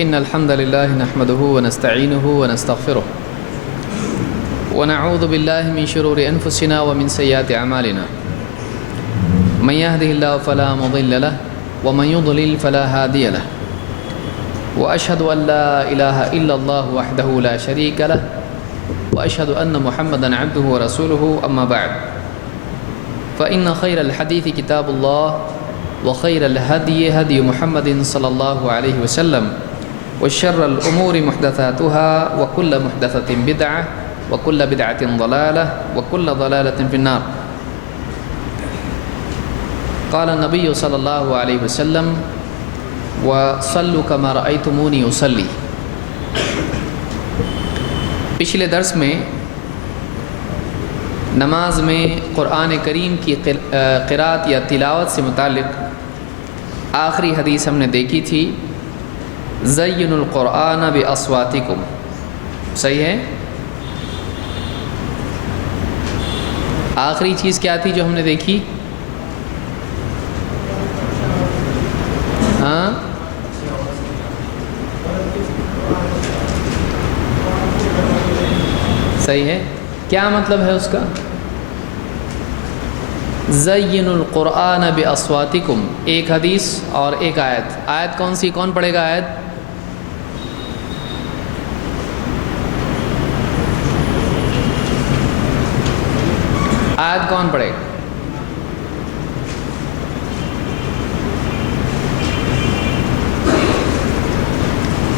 إن الحمد لله نحمده ونستعينه ونستغفره ونعوذ بالله من شرور أنفسنا ومن سيئات أعمالنا من يهده الله فلا مضل له ومن يضلل فلا هادي له وأشهد أن لا إله إلا الله وحده لا شريك له وأشهد أن محمدا عبده ورسوله أما بعد فإن خير الحديث كتاب الله وخير الهدي هدي محمد صلى الله عليه وسلم وشر الأمور محدثاتها وكل محدثة بدعة وكل بدعة ضلالة وكل ضلالة في النار. قال النبي صلى الله عليه وسلم وصلوا كما رأيتموني أصلي. پچھلے درس میں نماز میں قرآن کریم کی قرأت یا تلاوت سے متعلق آخری حدیث ہم نے دیکھی تھی، زینوا القرآن باصواتکم. صحیح ہے؟ آخری چیز کیا تھی جو ہم نے دیکھی؟ ہاں صحیح ہے. کیا مطلب ہے اس کا؟ زینوا القرآن باصواتکم، ایک حدیث اور ایک آیت. آیت کون سی؟ کون پڑھے گا آیت؟ آیت کون پڑھے گا؟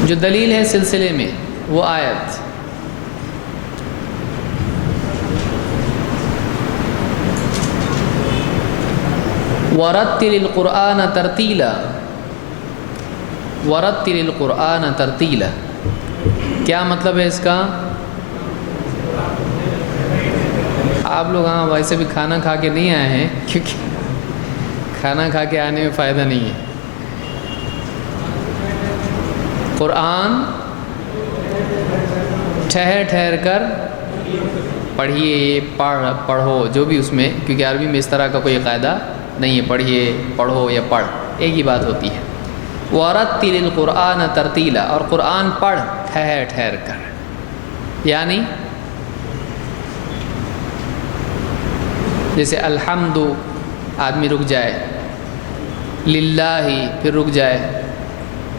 جو دلیل ہے سلسلے میں وہ آیت. وَرَتِّلِ الْقُرْآنَ تَرْتِيلًا، وَرَتِّلِ الْقُرْآنَ تَرْتِيلًا. کیا مطلب ہے اس کا؟ آپ لوگ ہاں ویسے بھی کھانا کھا کے نہیں آئے ہیں، کیونکہ کھانا کھا کے آنے میں فائدہ نہیں ہے. قرآن ٹھہر ٹھہر کر پڑھیے، پڑھو جو بھی اس میں، کیونکہ عربی میں اس طرح کا کوئی قاعدہ نہیں ہے پڑھیے پڑھو یا پڑھ، ایک ہی بات ہوتی ہے. وَرَتِّلِ الْقُرْآنَ تَرْتِيلًا، اور قرآن پڑھ ٹھہر ٹھہر کر. یعنی جیسے الحمد آدمی رک جائے، للہ پھر رک جائے،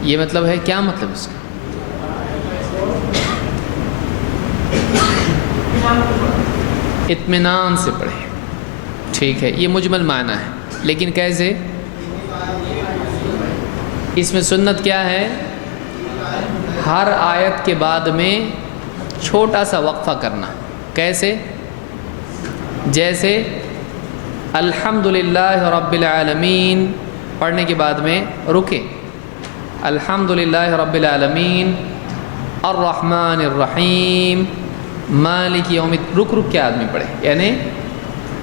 یہ مطلب ہے. کیا مطلب اس کا؟ اطمینان سے پڑھے. ٹھیک ہے، یہ مجمل معنی ہے، لیکن کیسے؟ اس میں سنت کیا ہے؟ ہر آیت کے بعد میں چھوٹا سا وقفہ کرنا. کیسے؟ جیسے الحمدللہ رب العالمین پڑھنے کے بعد میں رکے، الحمدللہ رب العالمین الرحمن الرحیم مالک یوم الدین. رک کے آدمی پڑھے، یعنی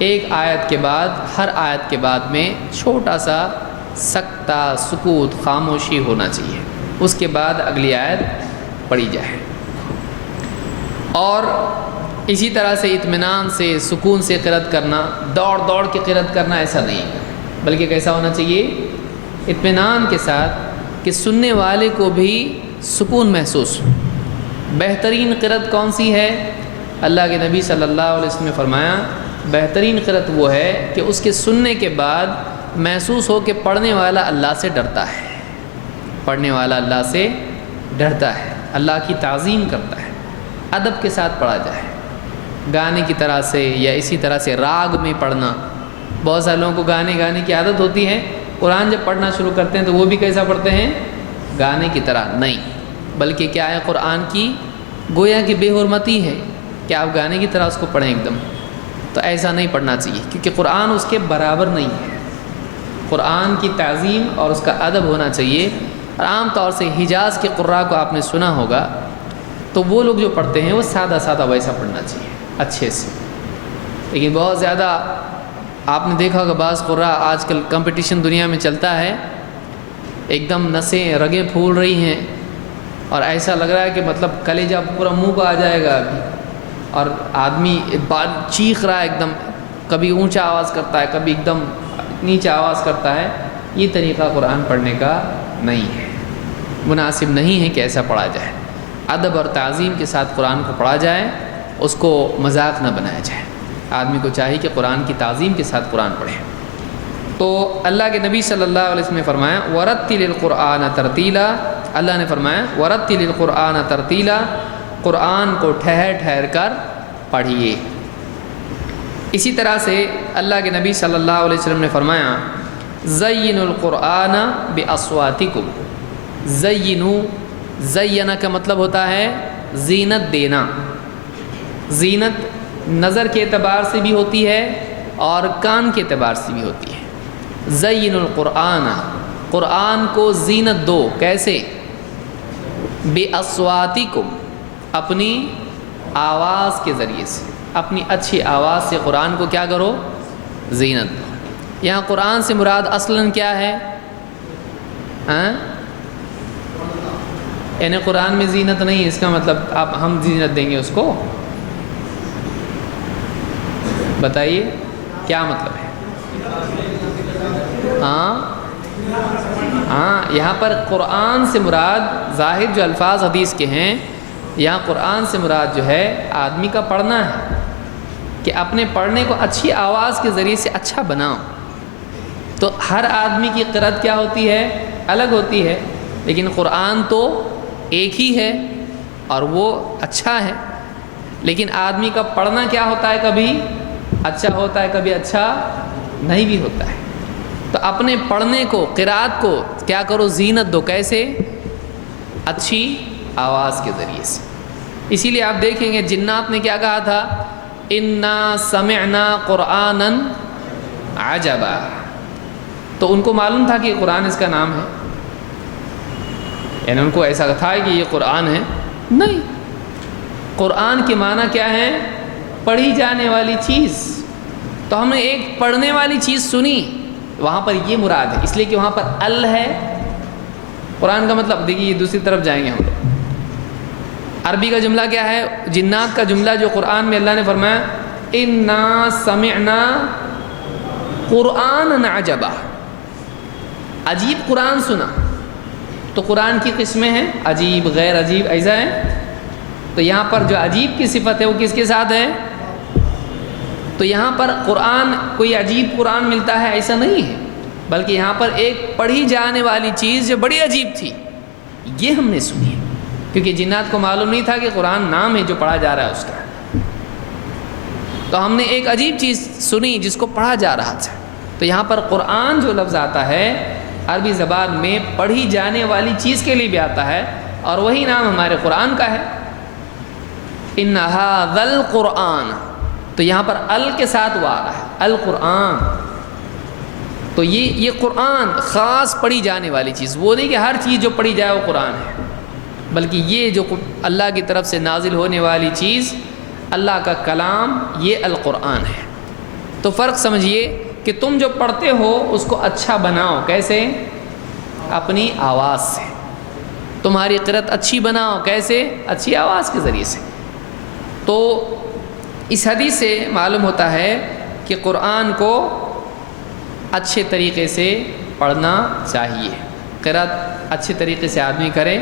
ایک آیت کے بعد، ہر آیت کے بعد میں چھوٹا سا سکتہ، سکوت، خاموشی ہونا چاہیے. اس کے بعد اگلی آیت پڑھی جائے. اور اسی طرح سے اطمینان سے، سکون سے قرأت کرنا، دوڑ دوڑ کے قرأت کرنا ایسا نہیں، بلکہ کیسا ہونا چاہیے؟ اطمینان کے ساتھ کہ سننے والے کو بھی سکون محسوس ہو. بہترین قرأت کون سی ہے؟ اللہ کے نبی صلی اللہ علیہ وسلم نے فرمایا بہترین قرأت وہ ہے کہ اس کے سننے کے بعد محسوس ہو کہ پڑھنے والا اللہ سے ڈرتا ہے، پڑھنے والا اللہ سے ڈرتا ہے، اللہ کی تعظیم کرتا ہے. ادب کے ساتھ پڑھا جائے، گانے کی طرح سے یا اسی طرح سے راگ میں پڑھنا. بہت سارے لوگوں کو گانے کی عادت ہوتی ہے، قرآن جب پڑھنا شروع کرتے ہیں تو وہ بھی کیسا پڑھتے ہیں؟ گانے کی طرح. نہیں، بلکہ کیا ہے، قرآن کی گویا کہ بے حرمتی ہے کہ آپ گانے کی طرح اس کو پڑھیں ایک دم. تو ایسا نہیں پڑھنا چاہیے، کیونکہ قرآن اس کے برابر نہیں ہے. قرآن کی تعظیم اور اس کا ادب ہونا چاہیے. اور عام طور سے حجاز کے قراء کو آپ نے سنا ہوگا، تو وہ لوگ جو پڑھتے ہیں وہ سادہ سادہ ویسا پڑھنا چاہیے اچھے سے. لیکن بہت زیادہ آپ نے دیکھا ہوگا بعض قراء، آج کل کمپٹیشن دنیا میں چلتا ہے، ایک دم نسیں رگیں پھول رہی ہیں اور ایسا لگ رہا ہے کہ مطلب کلیجہ پورا منہ کو آ جائے گا ابھی، اور آدمی بات چیخ رہا ہے ایک دم، کبھی اونچا آواز کرتا ہے، کبھی ایک دم نیچا آواز کرتا ہے. یہ طریقہ قرآن پڑھنے کا نہیں ہے. مناسب نہیں ہے کہ ایسا پڑھا جائے۔ ادب اور تعظیم کے ساتھ قرآن کو پڑھا جائے، اس کو مذاق نہ بنایا جائے۔ آدمی کو چاہیے کہ قرآن کی تعظیم کے ساتھ قرآن پڑھے۔ تو اللہ کے نبی صلی اللہ علیہ وسلم نے فرمایا وَرَتِّلِ الْقُرْآنَ تَرْتِيلًا، اللہ نے فرمایا وَرَتِّلِ الْقُرْآنَ تَرْتِيلًا، قرآن کو ٹھہر ٹھہر کر پڑھیے۔ اسی طرح سے اللہ کے نبی صلی اللہ علیہ وسلم نے فرمایا زَيِّنُوا الْقُرْآنَ بِأَصْوَاتِكُمْ، زَيِّنُوا، زَيَّنَ کا مطلب ہوتا ہے زینت دینا۔ زینت نظر کے اعتبار سے بھی ہوتی ہے اور کان کے اعتبار سے بھی ہوتی ہے۔ زَيِّنُوا الْقُرْآنَ، قرآن کو زینت دو، کیسے؟ بِأَصْوَاتِكُمْ، اپنی آواز کے ذریعے سے، اپنی اچھی آواز سے قرآن کو کیا کرو؟ زینت دو۔ یہاں قرآن سے مراد اصلاً کیا ہے؟ یعنی قرآن میں زینت نہیں، اس کا مطلب آپ ہم زینت دیں گے اس کو؟ بتائیے کیا مطلب ہے؟ یہاں پر قرآن سے مراد ظاہر جو الفاظ حدیث کے ہیں، یہاں قرآن سے مراد جو ہے آدمی کا پڑھنا ہے، کہ اپنے پڑھنے کو اچھی آواز کے ذریعے سے اچھا بناؤ۔ تو ہر آدمی کی قرأت کیا ہوتی ہے؟ الگ ہوتی ہے، لیکن قرآن تو ایک ہی ہے اور وہ اچھا ہے، لیکن آدمی کا پڑھنا کیا ہوتا ہے؟ کبھی اچھا ہوتا ہے، کبھی اچھا نہیں بھی ہوتا ہے۔ تو اپنے پڑھنے کو، قرأت کو کیا کرو؟ زینت دو، کیسے؟ اچھی آواز کے ذریعے سے۔ اسی لیے آپ دیکھیں گے جنات نے کیا کہا تھا؟ اِنَّا سَمِعْنَا قُرْآنًا عَجَبًا، تو ان کو معلوم تھا کہ یہ قرآن اس کا نام ہے، یعنی ان کو ایسا تھا کہ یہ قرآن ہے؟ نہیں، قرآن کے معنی کیا ہے؟ پڑھی جانے والی چیز۔ تو ہم نے ایک پڑھنے والی چیز سنی، وہاں پر یہ مراد ہے، اس لیے کہ وہاں پر ال ہے۔ قرآن کا مطلب دیکھیے، یہ دوسری طرف جائیں گے ہم لوگ۔ عربی کا جملہ کیا ہے؟ جنات کا جملہ جو قرآن میں اللہ نے فرمایا اِنَّا سَمِعْنَا قُرْآنًا عَجَبًا، عجیب قرآن سنا۔ تو قرآن کی قسمیں ہیں، عجیب، غیر عجیب، ایسا ہے۔ تو یہاں پر جو عجیب کی صفت ہے وہ کس کے ساتھ ہے؟ تو یہاں پر قرآن کوئی عجیب قرآن ملتا ہے ایسا نہیں ہے، بلکہ یہاں پر ایک پڑھی جانے والی چیز جو بڑی عجیب تھی، یہ ہم نے سنی ہے، کیونکہ جنات کو معلوم نہیں تھا کہ قرآن نام ہے جو پڑھا جا رہا ہے اس کا۔ تو ہم نے ایک عجیب چیز سنی جس کو پڑھا جا رہا تھا۔ تو یہاں پر قرآن جو لفظ آتا ہے عربی زبان میں پڑھی جانے والی چیز کے لیے بھی آتا ہے، اور وہی نام ہمارے قرآن کا ہے، اِنَّ هَذَا الْقُرْآنَ۔ تو یہاں پر ال کے ساتھ وہ آ رہا ہے، القرآن۔ تو یہ قرآن خاص پڑھی جانے والی چیز، وہ نہیں کہ ہر چیز جو پڑھی جائے وہ قرآن ہے، بلکہ یہ جو اللہ کی طرف سے نازل ہونے والی چیز، اللہ کا کلام، یہ القرآن ہے۔ تو فرق سمجھیے کہ تم جو پڑھتے ہو اس کو اچھا بناؤ، کیسے؟ اپنی آواز سے۔ تمہاری قرأت اچھی بناؤ، کیسے؟ اچھی آواز کے ذریعے سے۔ تو اس حدیث سے معلوم ہوتا ہے کہ قرآن کو اچھے طریقے سے پڑھنا چاہیے، قرأت اچھے طریقے سے آدمی کرے،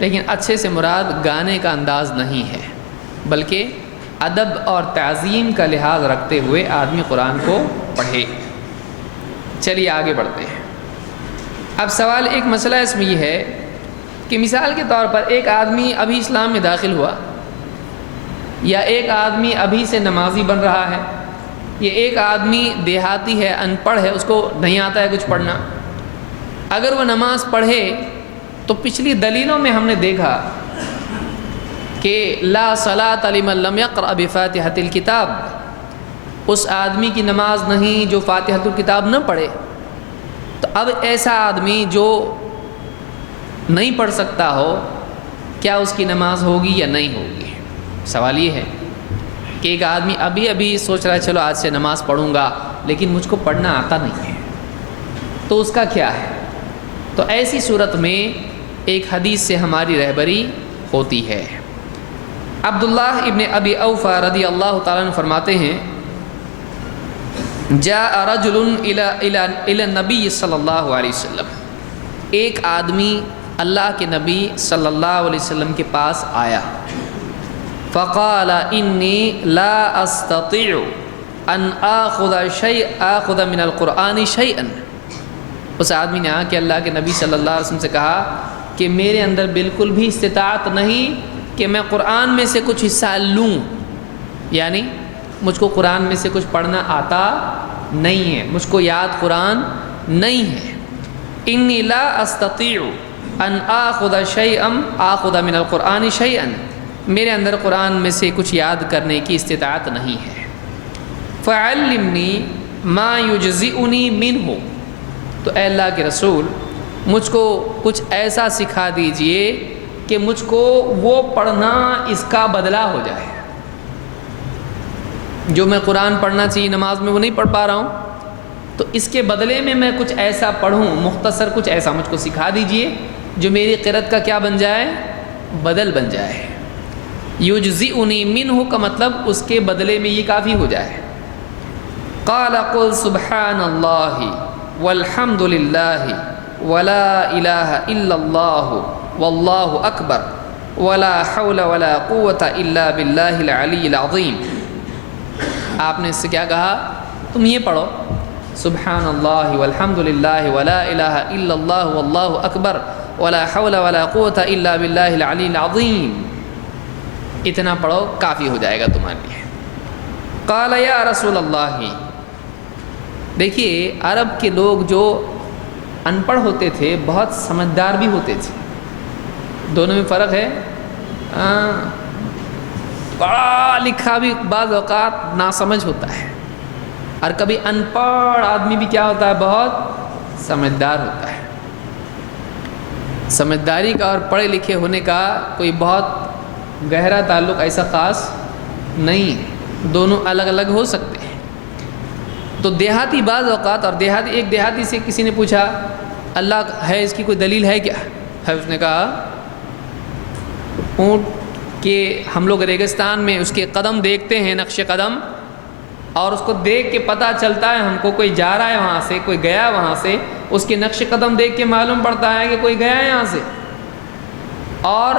لیکن اچھے سے مراد گانے کا انداز نہیں ہے، بلکہ ادب اور تعظیم کا لحاظ رکھتے ہوئے آدمی قرآن کو پڑھے۔ چلیے آگے بڑھتے ہیں۔ اب سوال، ایک مسئلہ اس میں یہ ہے کہ مثال کے طور پر ایک آدمی ابھی اسلام میں داخل ہوا، یا ایک آدمی ابھی سے نمازی بن رہا ہے، یا ایک آدمی دیہاتی ہے، ان پڑھ ہے، اس کو نہیں آتا ہے کچھ پڑھنا۔ اگر وہ نماز پڑھے تو پچھلی دلیلوں میں ہم نے دیکھا کہ لا صلاۃ لمن لم یقرأ بفاتحۃ الکتاب، اس آدمی کی نماز نہیں جو فاتحۃ الکتاب نہ پڑھے۔ تو اب ایسا آدمی جو نہیں پڑھ سکتا ہو، کیا اس کی نماز ہوگی یا نہیں ہوگی؟ سوال یہ ہے کہ ایک آدمی ابھی سوچ رہا ہے چلو آج سے نماز پڑھوں گا، لیکن مجھ کو پڑھنا آتا نہیں ہے، تو اس کا کیا ہے؟ تو ایسی صورت میں ایک حدیث سے ہماری رہبری ہوتی ہے۔ عبداللہ ابن ابی اوفا رضی اللہ تعالیٰ عنہ فرماتے ہیں جاء رجل الى النبی صلی اللہ علیہ وسلم، ایک آدمی اللہ کے نبی صلی اللہ علیہ وسلم کے پاس آیا، فقال انی لا استطیع ان آخذ من القرآن شیئا۔ اس آدمی نے آ کے اللہ کے نبی صلی اللہ علیہ وسلم سے کہا کہ میرے اندر بالکل بھی استطاعت نہیں کہ میں قرآن میں سے کچھ حصہ لوں، یعنی مجھ کو قرآن میں سے کچھ پڑھنا آتا نہیں ہے، مجھ کو یاد قرآن نہیں ہے۔ انی لا استطیع ان آخذ من القرآن شیئا، میرے اندر قرآن میں سے کچھ یاد کرنے کی استطاعت نہیں ہے۔ فعلمنی ما یجزئنی منہ، تو اے اللہ کے رسول مجھ کو کچھ ایسا سکھا دیجئے کہ مجھ کو وہ پڑھنا اس کا بدلہ ہو جائے، جو میں قرآن پڑھنا چاہیے نماز میں وہ نہیں پڑھ پا رہا ہوں، تو اس کے بدلے میں کچھ ایسا پڑھوں، مختصر کچھ ایسا مجھ کو سکھا دیجئے جو میری قرأت کا کیا بن جائے، بدل بن جائے۔ یجزئنی منہ کا مطلب اس کے بدلے میں یہ کافی ہو جائے۔ قال قل سبحان اللہ والحمد للہ ولا الہ الا اللہ واللہ اکبر ولا حول ولا قوة الا باللہ العلی العظیم۔ آپ نے اس سے کیا کہا، تم یہ پڑھو سبحان اللہ والحمد للہ ولا الہ الا اللہ واللہ اکبر ولا حول ولا قوة الا باللہ العلی العظیم، اتنا پڑھو کافی ہو جائے گا تمہارے لیے۔ قال یا رسول اللہ، دیکھیے عرب کے لوگ جو ان پڑھ ہوتے تھے بہت سمجھدار بھی ہوتے تھے، دونوں میں فرق ہے۔ پڑھا لکھا بھی بعض اوقات ناسمجھ ہوتا ہے، اور کبھی ان پڑھ آدمی بھی کیا ہوتا ہے، بہت سمجھدار ہوتا ہے۔ سمجھداری کا اور پڑھے لکھے ہونے کا کوئی بہت گہرا تعلق ایسا خاص نہیں ہے، دونوں الگ الگ ہو سکتے ہیں۔ تو دیہاتی بعض اوقات، اور ایک دیہاتی سے کسی نے پوچھا اللہ ہے، اس کی کوئی دلیل ہے کیا ہے؟ اس نے کہا اونٹ کے ہم لوگ ریگستان میں اس کے قدم دیکھتے ہیں، نقش قدم، اور اس کو دیکھ کے پتہ چلتا ہے ہم کو کوئی جا رہا ہے وہاں سے، کوئی گیا وہاں سے، اس کے نقش قدم دیکھ کے معلوم پڑتا ہے کہ کوئی گیا ہے یہاں سے۔ اور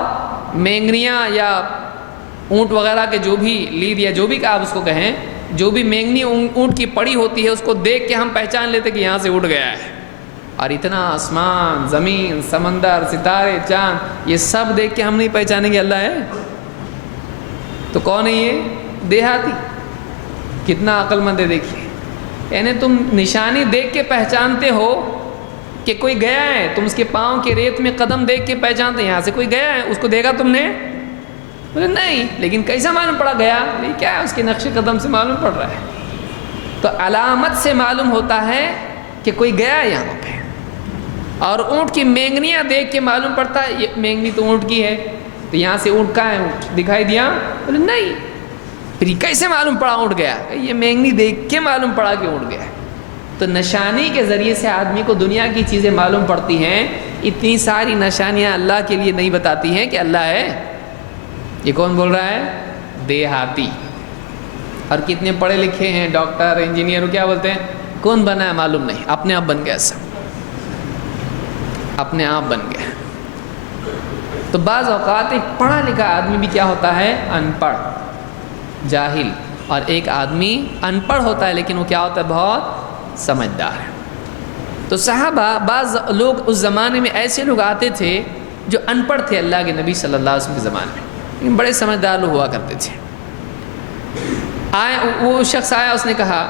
مینگنیاں یا اونٹ وغیرہ کے جو بھی لیڈ یا جو بھی آپ اس کو کہیں، جو بھی مینگنی اونٹ کی پڑی ہوتی ہے اس کو دیکھ کے ہم پہچان لیتے کہ یہاں سے اٹھ گیا ہے۔ اور اتنا آسمان، زمین، سمندر، ستارے، چاند، یہ سب دیکھ کے ہم نہیں پہچانیں گے اللہ ہے؟ تو کون ہے یہ؟ دیہاتی۔ کتنا عقل مند ہے دیکھیے، یعنی تم نشانی دیکھ کے پہچانتے ہو کہ کوئی گیا ہے، تم اس کے پاؤں کے ریت میں قدم دیکھ کے پہچانتے ہیں یہاں سے کوئی گیا ہے، اس کو دیکھا تم نے؟ بولے نہیں، لیکن کیسا معلوم پڑا گیا؟ یہ کیا ہے، اس کے نقش قدم سے معلوم پڑ رہا ہے۔ تو علامت سے معلوم ہوتا ہے کہ کوئی گیا ہے یہاں پہ۔ اور اونٹ کی مینگنیاں دیکھ کے معلوم پڑتا ہے یہ مینگنی تو اونٹ کی ہے، تو یہاں سے اونٹ کہاں ہے، اونٹ دکھائی دیا؟ بولے نہیں۔ پھر یہ کیسے معلوم پڑا اونٹ گیا؟ یہ مینگنی دیکھ کے معلوم پڑا کہ اونٹ گیا۔ تو نشانی کے ذریعے سے آدمی کو دنیا کی چیزیں معلوم پڑتی ہیں، اتنی ساری نشانیاں اللہ کے لیے نہیں بتاتی ہیں کہ اللہ ہے۔ یہ کون بول رہا ہے؟ دیہاتی۔ اور کتنے پڑھے لکھے ہیں، ڈاکٹر، انجینئر، کیا بولتے ہیں، کون بنا ہے معلوم نہیں، اپنے آپ بن گیا، سب اپنے آپ بن گیا۔ تو بعض اوقات ایک پڑھا لکھا آدمی بھی کیا ہوتا ہے، ان پڑھ، جاہل، اور ایک آدمی ان پڑھ ہوتا ہے لیکن وہ کیا ہوتا ہے، بہت سمجھدار ہے۔ تو صحابہ، بعض لوگ اس زمانے میں ایسے لوگ آتے تھے جو ان پڑھ تھے اللہ کے نبی صلی اللہ علیہ وسلم کے زمانے میں، لیکن بڑے سمجھدار لوگ ہوا کرتے تھے۔ وہ شخص آیا، اس نے کہا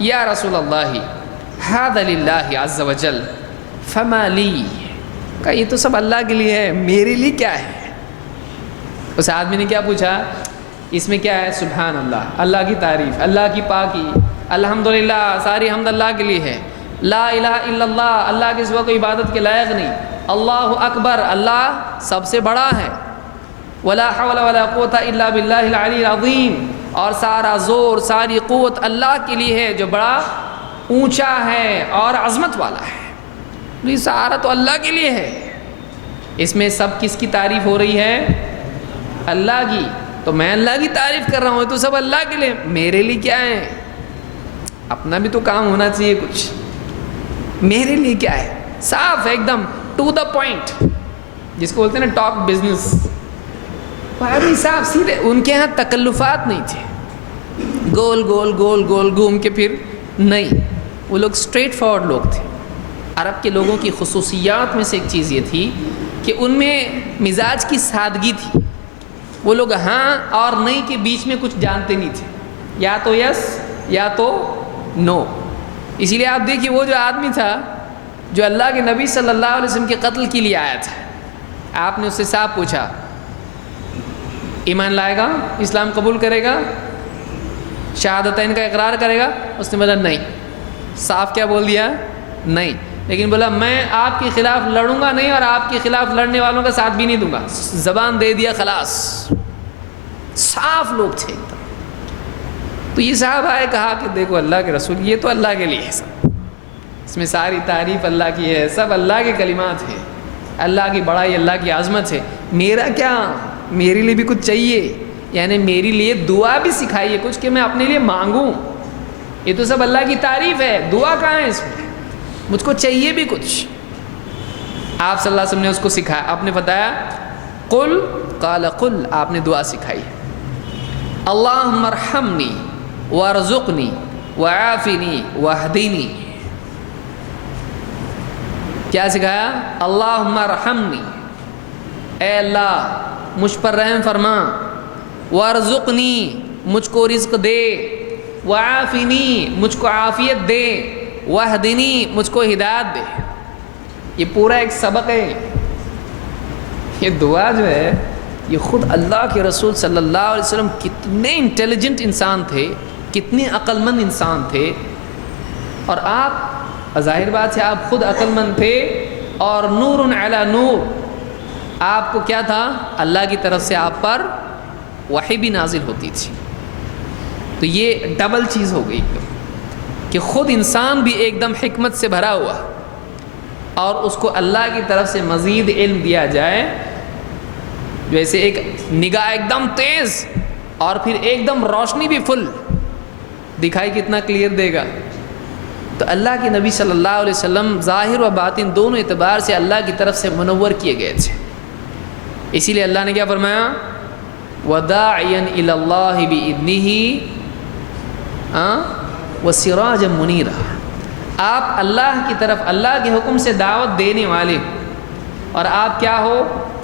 یا رسول اللہ ھذا للہ عز وجل فما لی، کہا یہ تو سب اللہ کے لیے ہے، میرے لیے کیا ہے؟ اس آدمی نے کیا پوچھا؟ اس میں کیا ہے؟ سبحان اللہ، اللہ کی تعریف، اللہ کی پاکی، الحمدللہ، ساری حمد اللہ کے لیے ہے، لا الہ الا اللہ، اللہ کے سوا کوئی عبادت کے لائق نہیں، اللہ اکبر، اللہ سب سے بڑا ہے، ولا حول ولا قوت الا باللہ العلی العظیم، اور سارا زور، ساری قوت اللہ کے لیے ہے جو بڑا اونچا ہے اور عظمت والا ہے۔ یہ سارا تو اللہ کے لیے ہے۔ اس میں سب کس کی تعریف ہو رہی ہے؟ اللہ کی۔ تو میں اللہ کی تعریف کر رہا ہوں، تو سب اللہ کے لیے، میرے لیے کیا ہے؟ اپنا بھی تو کام ہونا چاہیے کچھ، میرے لیے کیا ہے؟ صاف ایک دم ٹو دا پوائنٹ، جس کو بولتے ہیں نا ٹاک بزنس. آدمی صاحب سیدھے, ان کے ہاں تکلفات نہیں تھے, گول گول گول گول گھوم کے پھر نہیں, وہ لوگ اسٹریٹ فارورڈ لوگ تھے. عرب کے لوگوں کی خصوصیات میں سے ایک چیز یہ تھی کہ ان میں مزاج کی سادگی تھی. وہ لوگ ہاں اور نہیں کے بیچ میں کچھ جانتے نہیں تھے, یا تو یس یا تو نو. اسی لیے آپ دیکھیے وہ جو آدمی تھا جو اللہ کے نبی صلی اللہ علیہ وسلم کے قتل کے لیے آیا تھا, آپ نے اس سے صاف پوچھا ایمان لائے گا, اسلام قبول کرے گا, شہادتین کا اقرار کرے گا؟ اس نے بولا نہیں. صاف کیا بول دیا؟ نہیں. لیکن بولا میں آپ کے خلاف لڑوں گا نہیں اور آپ کے خلاف لڑنے والوں کا ساتھ بھی نہیں دوں گا. زبان دے دیا, خلاص. صاف لوگ تھے ایک دم. تو یہ صاحب آئے, کہا کہ دیکھو اللہ کے رسول یہ تو اللہ کے لیے ہے سب, اس میں ساری تعریف اللہ کی ہے, سب اللہ کے کلمات ہیں, اللہ کی بڑائی, اللہ کی عظمت ہے. میرا کیا, میرے لیے بھی کچھ چاہیے, یعنی میرے لیے دعا بھی سکھائیے کچھ کہ میں اپنے لیے مانگوں. یہ تو سب اللہ کی تعریف ہے, دعا کہاں ہے اس میں؟ مجھ کو چاہیے بھی کچھ. آپ صلی اللہ علیہ وسلم نے اس کو سکھایا, آپ نے بتایا قل, قال قل, آپ نے دعا سکھائی اللہم ارحمنی وارزقنی وعافنی واہدینی. کیا سکھایا؟ اللہم ارحمنی, اے اللہ مجھ پر رحم فرما, وارزقنی, مجھ کو رزق دے, وعافنی, مجھ کو عافیت دے, واہدنی, مجھ کو ہدایت دے. یہ پورا ایک سبق ہے. یہ دعا جو ہے یہ خود اللہ کے رسول صلی اللہ علیہ وسلم کتنے انٹیلیجنٹ انسان تھے, کتنے عقل مند انسان تھے. اور آپ ظاہر بات ہے آپ خود عقل مند تھے, اور نور علی نور, آپ کو کیا تھا, اللہ کی طرف سے آپ پر وحی بھی نازل ہوتی تھی. تو یہ ڈبل چیز ہو گئی کہ خود انسان بھی ایک دم حکمت سے بھرا ہوا, اور اس کو اللہ کی طرف سے مزید علم دیا جائے. جیسے ایک نگاہ ایک دم تیز اور پھر ایک دم روشنی بھی فل, دکھائی کتنا کلیئر دے گا. تو اللہ کے نبی صلی اللہ علیہ وسلم ظاہر و باطن دونوں اعتبار سے اللہ کی طرف سے منور کیے گئے تھے. اسی لیے اللہ نے کیا فرمایا, وَدَاعِيًا إِلَى اللَّهِ بِإِذْنِهِ وَسِرَاجًا مُنِيرًا. آپ اللہ کی طرف اللہ کے حکم سے دعوت دینے والے, اور آپ کیا ہو,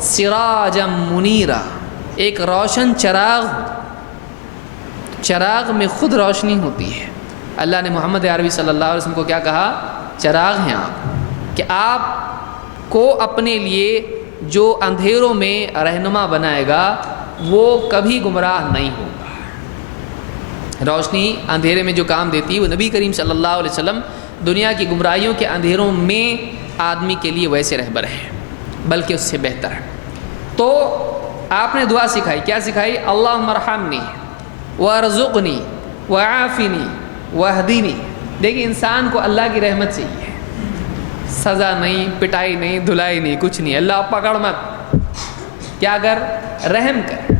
سراجا منیرا, ایک روشن چراغ. چراغ میں خود روشنی ہوتی ہے. اللہ نے محمد عربی صلی اللہ علیہ وسلم کو کیا کہا, چراغ ہیں آپ, کہ آپ کو اپنے لیے جو اندھیروں میں رہنما بنائے گا وہ کبھی گمراہ نہیں ہوگا. روشنی اندھیرے میں جو کام دیتی ہے وہ نبی کریم صلی اللہ علیہ وسلم دنیا کی گمراہیوں کے اندھیروں میں آدمی کے لیے ویسے رہبر ہیں, بلکہ اس سے بہتر ہے. تو آپ نے دعا سکھائی, کیا سکھائی؟ اللہم ارحمنی وارزقنی وعافنی واہدینی. دیکھیں انسان کو اللہ کی رحمت چاہیے, سزا نہیں, پٹائی نہیں, دھلائی نہیں, کچھ نہیں. اللہ پکڑ مت, کیا کر, رحم کر.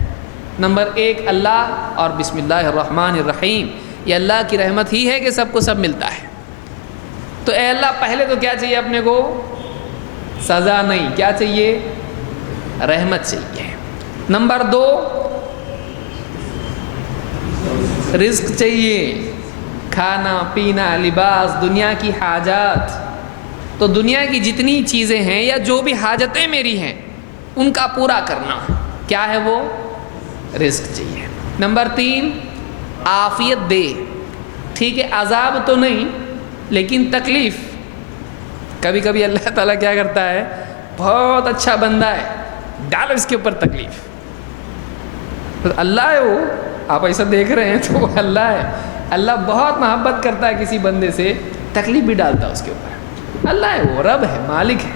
نمبر ایک اللہ, اور بسم اللہ الرحمن الرحیم, یہ اللہ کی رحمت ہی ہے کہ سب کو سب ملتا ہے. تو اے اللہ پہلے تو کیا چاہیے اپنے کو, سزا نہیں, کیا چاہیے, رحمت چاہیے. نمبر دو رزق چاہیے, کھانا پینا لباس, دنیا کی حاجات. تو دنیا کی جتنی چیزیں ہیں یا جو بھی حاجتیں میری ہیں ان کا پورا کرنا, کیا ہے وہ, رزق چاہیے. نمبر تین عافیت دے. ٹھیک ہے عذاب تو نہیں لیکن تکلیف. کبھی کبھی اللہ تعالیٰ کیا کرتا ہے, بہت اچھا بندہ ہے, ڈالو اس کے اوپر تکلیف. اللہ ہے وہ, آپ ایسا دیکھ رہے ہیں تو وہ اللہ ہے. اللہ بہت محبت کرتا ہے کسی بندے سے, تکلیف بھی ڈالتا ہے اس کے اوپر. اللہ ہے وہ, رب ہے, مالک ہے.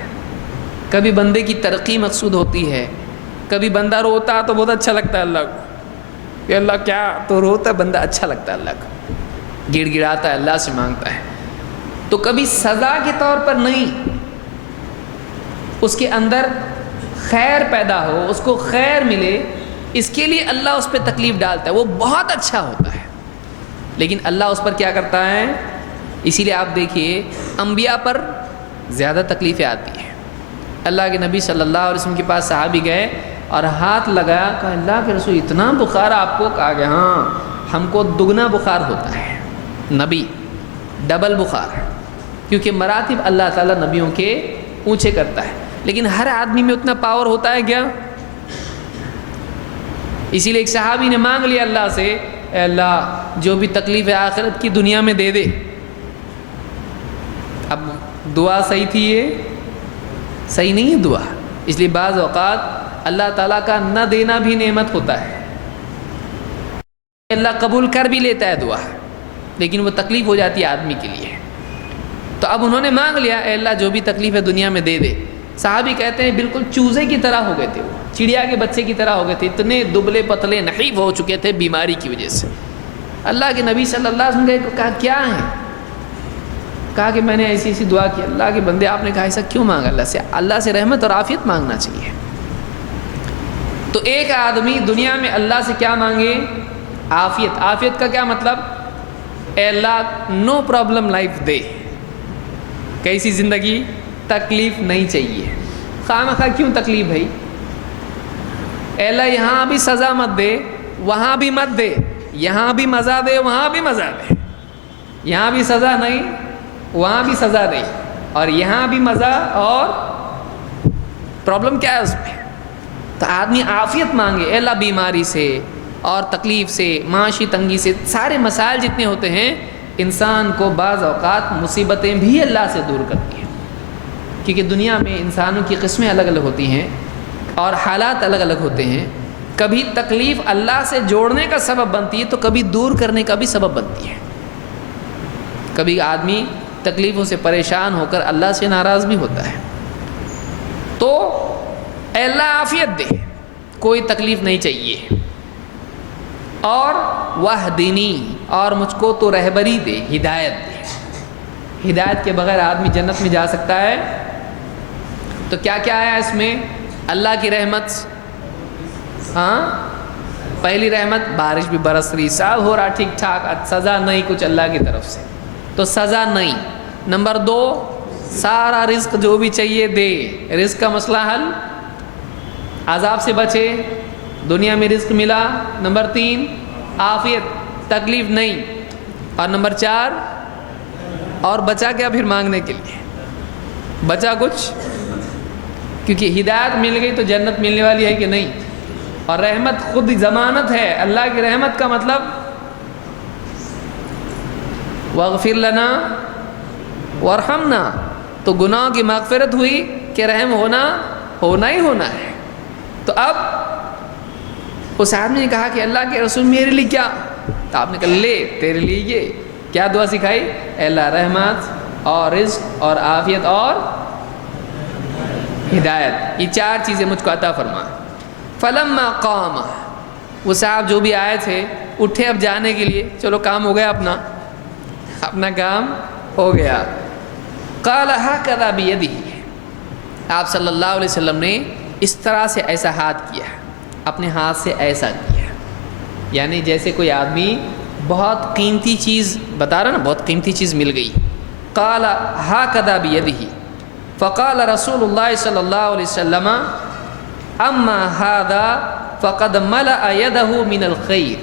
کبھی بندے کی ترقی مقصود ہوتی ہے, کبھی بندہ روتا تو بہت اچھا لگتا ہے اللہ کو, کہ اللہ کیا تو روتا, بندہ اچھا لگتا ہے اللہ کو, گڑ گڑاتا ہے, اللہ سے مانگتا ہے. تو کبھی سزا کے طور پر نہیں, اس کے اندر خیر پیدا ہو, اس کو خیر ملے, اس کے لیے اللہ اس پہ تکلیف ڈالتا ہے. وہ بہت اچھا ہوتا ہے, لیکن اللہ اس پر کیا کرتا ہے. اسی لیے آپ دیکھیے انبیاء پر زیادہ تکلیفیں آتی ہیں. اللہ کے نبی صلی اللہ علیہ وسلم کے پاس صحابی گئے اور ہاتھ لگایا، کہا اللہ کے رسول اتنا بخار آپ کو؟ کہا کہ ہاں ہم کو دگنا بخار ہوتا ہے، نبی ڈبل بخار، کیونکہ مراتب اللہ تعالیٰ نبیوں کے اونچے کرتا ہے، لیکن ہر آدمی میں اتنا پاور ہوتا ہے کیا؟ اسی لیے ایک صحابی نے مانگ لیا اللہ سے، اے اللہ جو بھی تکلیف ہے آخرت کی دنیا میں دے دے۔ اب دعا صحیح تھی؟ یہ صحیح نہیں ہے دعا، اس لیے بعض اوقات اللہ تعالیٰ کا نہ دینا بھی نعمت ہوتا ہے، اللہ قبول کر بھی لیتا ہے دعا، لیکن وہ تکلیف ہو جاتی ہے آدمی کے لیے۔ تو اب انہوں نے مانگ لیا، اے اللہ جو بھی تکلیف ہے دنیا میں دے دے۔ صحابی کہتے ہیں بالکل چوزے کی طرح ہو گئے تھے، وہ چڑیا کے بچے کی طرح ہو گئے تھے، اتنے دبلے پتلے نحیف ہو چکے تھے بیماری کی وجہ سے۔ اللہ کے نبی صلی اللہ علیہ وسلم نے کہا کیا ہے؟ کہا کہ میں نے ایسی ایسی دعا کی۔ اللہ کے بندے آپ نے کہا ایسا کیوں مانگا اللہ سے؟ اللہ سے رحمت اور عافیت مانگنا چاہیے۔ تو ایک آدمی دنیا میں اللہ سے کیا مانگے؟ عافیت۔ عافیت کا کیا مطلب؟ اے اللہ نو پرابلم لائف دے، کیسی زندگی؟ تکلیف نہیں چاہیے، خواہ مخواہ کیوں تکلیف بھائی؟ اے اللہ یہاں بھی سزا مت دے، وہاں بھی مت دے، یہاں بھی مزہ دے، وہاں بھی مزہ دے، یہاں بھی سزا نہیں وہاں بھی سزا دے، اور یہاں بھی مزہ، اور پرابلم کیا ہے اس میں؟ تو آدمی عافیت مانگے، اے اللہ بیماری سے اور تکلیف سے، معاشی تنگی سے، سارے مسائل جتنے ہوتے ہیں، انسان کو بعض اوقات مصیبتیں بھی اللہ سے دور کرتی ہیں، کیونکہ دنیا میں انسانوں کی قسمیں الگ الگ ہوتی ہیں اور حالات الگ الگ ہوتے ہیں۔ کبھی تکلیف اللہ سے جوڑنے کا سبب بنتی ہے تو کبھی دور کرنے کا بھی سبب بنتی ہے۔ کبھی آدمی تکلیفوں سے پریشان ہو کر اللہ سے ناراض بھی ہوتا ہے۔ تو اے اللہ عافیت دے، کوئی تکلیف نہیں چاہیے، اور وَاہْدِنِی، اور مجھ کو تو رہبری دے، ہدایت دے۔ ہدایت کے بغیر آدمی جنت میں جا سکتا ہے؟ تو کیا کیا آیا اس میں؟ اللہ کی رحمت، ہاں پہلی رحمت بارش بھی برس رہی، سب ہو رہا ٹھیک ٹھاک، سزا نہیں کچھ اللہ کی طرف سے، تو سزا نہیں۔ نمبر 2، سارا رزق جو بھی چاہیے دے، رزق کا مسئلہ حل، عذاب سے بچے، دنیا میں رزق ملا۔ نمبر 3، عافیت، تکلیف نہیں، اور نمبر 4، اور بچا کیا پھر مانگنے کے لیے؟ بچا کچھ؟ کیونکہ ہدایت مل گئی تو جنت ملنے والی ہے کہ نہیں، اور رحمت خود ضمانت ہے۔ اللہ کی رحمت کا مطلب وَاغْفِرْ لَنَا وَارْحَمْنَا، تو گناہوں کی مغفرت ہوئی کہ رحم ہونا ہی ہونا ہے۔ تو اب اس آدمی نے کہا کہ اللہ کے رسول میرے لیے کیا؟ تو آپ نے کہا لے تیرے لیے یہ کیا دعا سکھائی؟ اے اللہ رحمت اور رزق اور عافیت اور ہدایت، یہ 4 چیزیں مجھ کو عطا فرما۔ فلما قام، وہ صاحب جو بھی آئے تھے اٹھے اب جانے کے لیے، چلو کام ہو گیا، اپنا کام ہو گیا۔ قال هكذا بيده، آپ صلی اللہ علیہ وسلم نے اس طرح سے ایسا ہاتھ کیا، اپنے ہاتھ سے ایسا کیا، یعنی جیسے کوئی آدمی بہت قیمتی چیز بتا رہا نا، بہت قیمتی چیز مل گئی۔ قال هكذا بيده، فقال رسول اللہ صلی اللہ علیہ وسلم اما هذا فقد ملأ يده من الخير،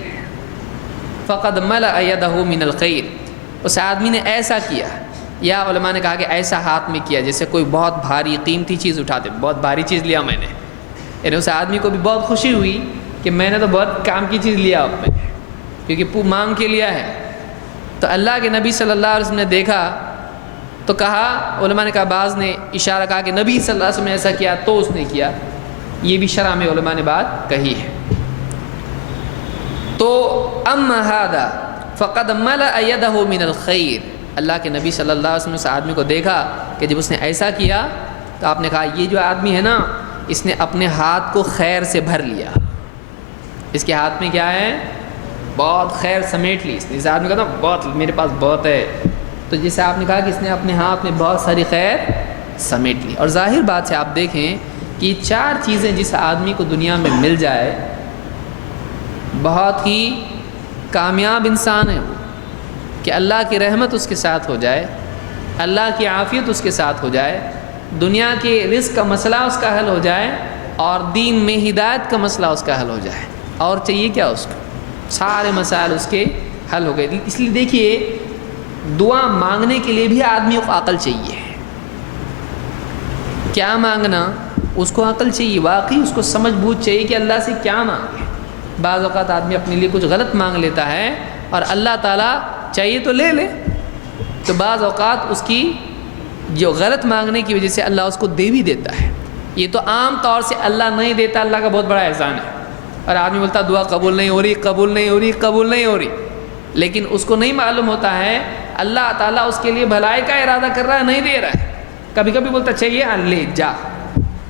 فقد ملأ يده من الخير، اس آدمی نے ایسا کیا، یا علماء نے کہا کہ ایسا ہاتھ میں کیا جیسے کوئی بہت بھاری قیمتی چیز اٹھاتے، بہت بھاری چیز لیا میں نے، یعنی اس آدمی کو بھی بہت خوشی ہوئی کہ میں نے تو بہت کام کی چیز لیا میں نے، کیونکہ مانگ کے لیا ہے۔ تو اللہ کے نبی صلی اللہ علیہ وسلم نے دیکھا تو کہا، علماء نے کہا بعض نے اشارہ کہا کہ نبی صلی اللہ علیہ وسلم نے ایسا کیا تو اس نے کیا، یہ بھی شرح میں علماء نے بات کہی ہے۔ تو اما هذا فقد ملأ يده من الخير، اللہ کے نبی صلی اللہ علیہ وسلم نے اس آدمی کو دیکھا کہ جب اس نے ایسا کیا تو آپ نے کہا یہ جو آدمی ہے نا، اس نے اپنے ہاتھ کو خیر سے بھر لیا، اس کے ہاتھ میں کیا ہے؟ بہت خیر سمیٹ لی اس نے۔ اس آدمی کا نا بہت میرے پاس بہت ہے، تو جیسے آپ نے کہا کہ اس نے اپنے ہاتھ میں بہت ساری خیر سمیٹ لی۔ اور ظاہر بات ہے آپ دیکھیں کہ یہ 4 چیزیں جس آدمی کو دنیا میں مل جائے، بہت ہی کامیاب انسان ہے وہ، کہ اللہ کی رحمت اس کے ساتھ ہو جائے، اللہ کی عافیت اس کے ساتھ ہو جائے، دنیا کے رزق کا مسئلہ اس کا حل ہو جائے اور دین میں ہدایت کا مسئلہ اس کا حل ہو جائے، اور چاہیے کیا اس کو؟ سارے مسائل اس کے حل ہو گئے۔ اس لیے دیکھیے دعا مانگنے کے لیے بھی آدمی کو عقل چاہیے، کیا مانگنا اس کو عقل چاہیے، واقعی اس کو سمجھ بوجھ چاہیے کہ اللہ سے کیا مانگے۔ بعض اوقات آدمی اپنے لیے کچھ غلط مانگ لیتا ہے اور اللہ تعالیٰ چاہیے تو لے لے، تو بعض اوقات اس کی جو غلط مانگنے کی وجہ سے اللہ اس کو دے بھی دیتا ہے۔ یہ تو عام طور سے اللہ نہیں دیتا، اللہ کا بہت بڑا احسان ہے، اور آدمی بولتا دعا قبول نہیں ہو رہی، قبول نہیں ہو رہی، قبول نہیں ہو رہی، لیکن اس کو نہیں معلوم ہوتا ہے اللہ تعالیٰ اس کے لیے بھلائی کا ارادہ کر رہا ہے، نہیں دے رہا ہے۔ کبھی کبھی بولتا چاہیے ہاں لے جا،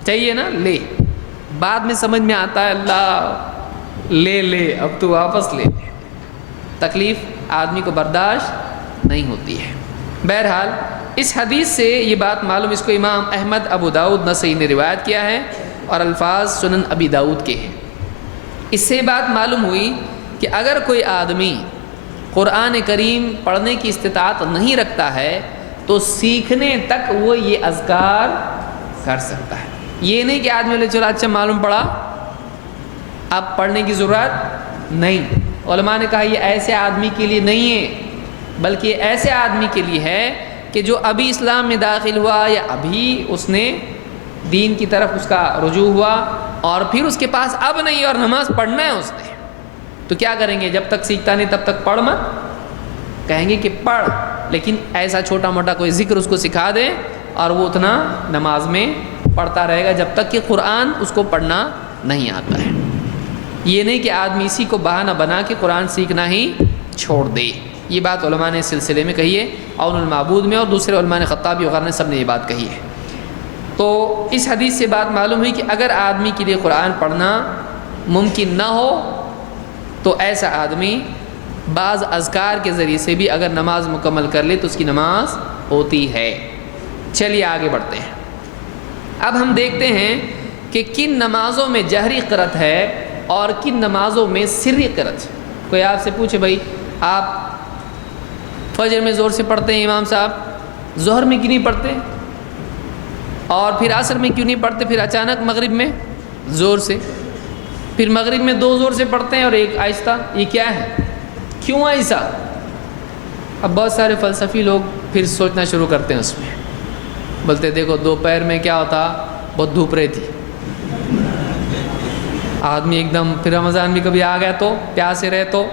چاہیے نا لے، بعد میں سمجھ میں آتا ہے اللہ لے لے اب تو واپس لے لے، تکلیف آدمی کو برداشت نہیں ہوتی ہے۔ بہرحال اس حدیث سے یہ بات معلوم، اس کو امام احمد، ابو داؤد، نسائی نے روایت کیا ہے اور الفاظ سنن ابی داؤد کے ہیں۔ اس سے بات معلوم ہوئی کہ اگر کوئی آدمی قرآن کریم پڑھنے کی استطاعت نہیں رکھتا ہے تو سیکھنے تک وہ یہ اذکار کر سکتا ہے۔ یہ نہیں کہ آدمی بولے چلو اچھا معلوم پڑا اب پڑھنے کی ضرورت نہیں۔ علماء نے کہا یہ ایسے آدمی کے لیے نہیں ہے، بلکہ یہ ایسے آدمی کے لیے ہے کہ جو ابھی اسلام میں داخل ہوا یا ابھی اس نے دین کی طرف اس کا رجوع ہوا اور پھر اس کے پاس اب نہیں اور نماز پڑھنا ہے اس نے، تو کیا کریں گے؟ جب تک سیکھتا نہیں تب تک پڑھ مت، کہیں گے کہ پڑھ، لیکن ایسا چھوٹا موٹا کوئی ذکر اس کو سکھا دے اور وہ اتنا نماز میں پڑھتا رہے گا جب تک کہ قرآن اس کو پڑھنا نہیں آتا ہے۔ یہ نہیں کہ آدمی اسی کو بہانہ بنا کے قرآن سیکھنا ہی چھوڑ دے۔ یہ بات علماء نے اس سلسلے میں کہی ہے، عون المعبود میں اور دوسرے علماء نے، خطابی وغیرہ نے، سب نے یہ بات کہی ہے۔ تو اس حدیث سے بات معلوم ہوئی کہ اگر آدمی کے لیے قرآن پڑھنا ممکن نہ ہو تو ایسا آدمی بعض اذکار کے ذریعے سے بھی اگر نماز مکمل کر لے تو اس کی نماز ہوتی ہے۔ چلیے آگے بڑھتے ہیں۔ اب ہم دیکھتے ہیں کہ کن نمازوں میں جہری قرأت ہے اور کن نمازوں میں سری قرأت۔ کوئی آپ سے پوچھے بھائی آپ فجر میں زور سے پڑھتے ہیں امام صاحب، ظہر میں کیوں نہیں پڑھتے، اور پھر عصر میں کیوں نہیں پڑھتے، پھر اچانک مغرب میں زور سے، پھر مغرب میں 2 زور سے پڑھتے ہیں اور 1 آہستہ، یہ کیا ہے، کیوں ایسا؟ اب بہت سارے فلسفی لوگ پھر سوچنا شروع کرتے ہیں اس میں، بولتے دیکھو دوپہر میں کیا ہوتا، بہت دھوپ رہی تھی، آدمی ایک دم، پھر رمضان بھی کبھی آ گیا تو پیاسے رہے تو،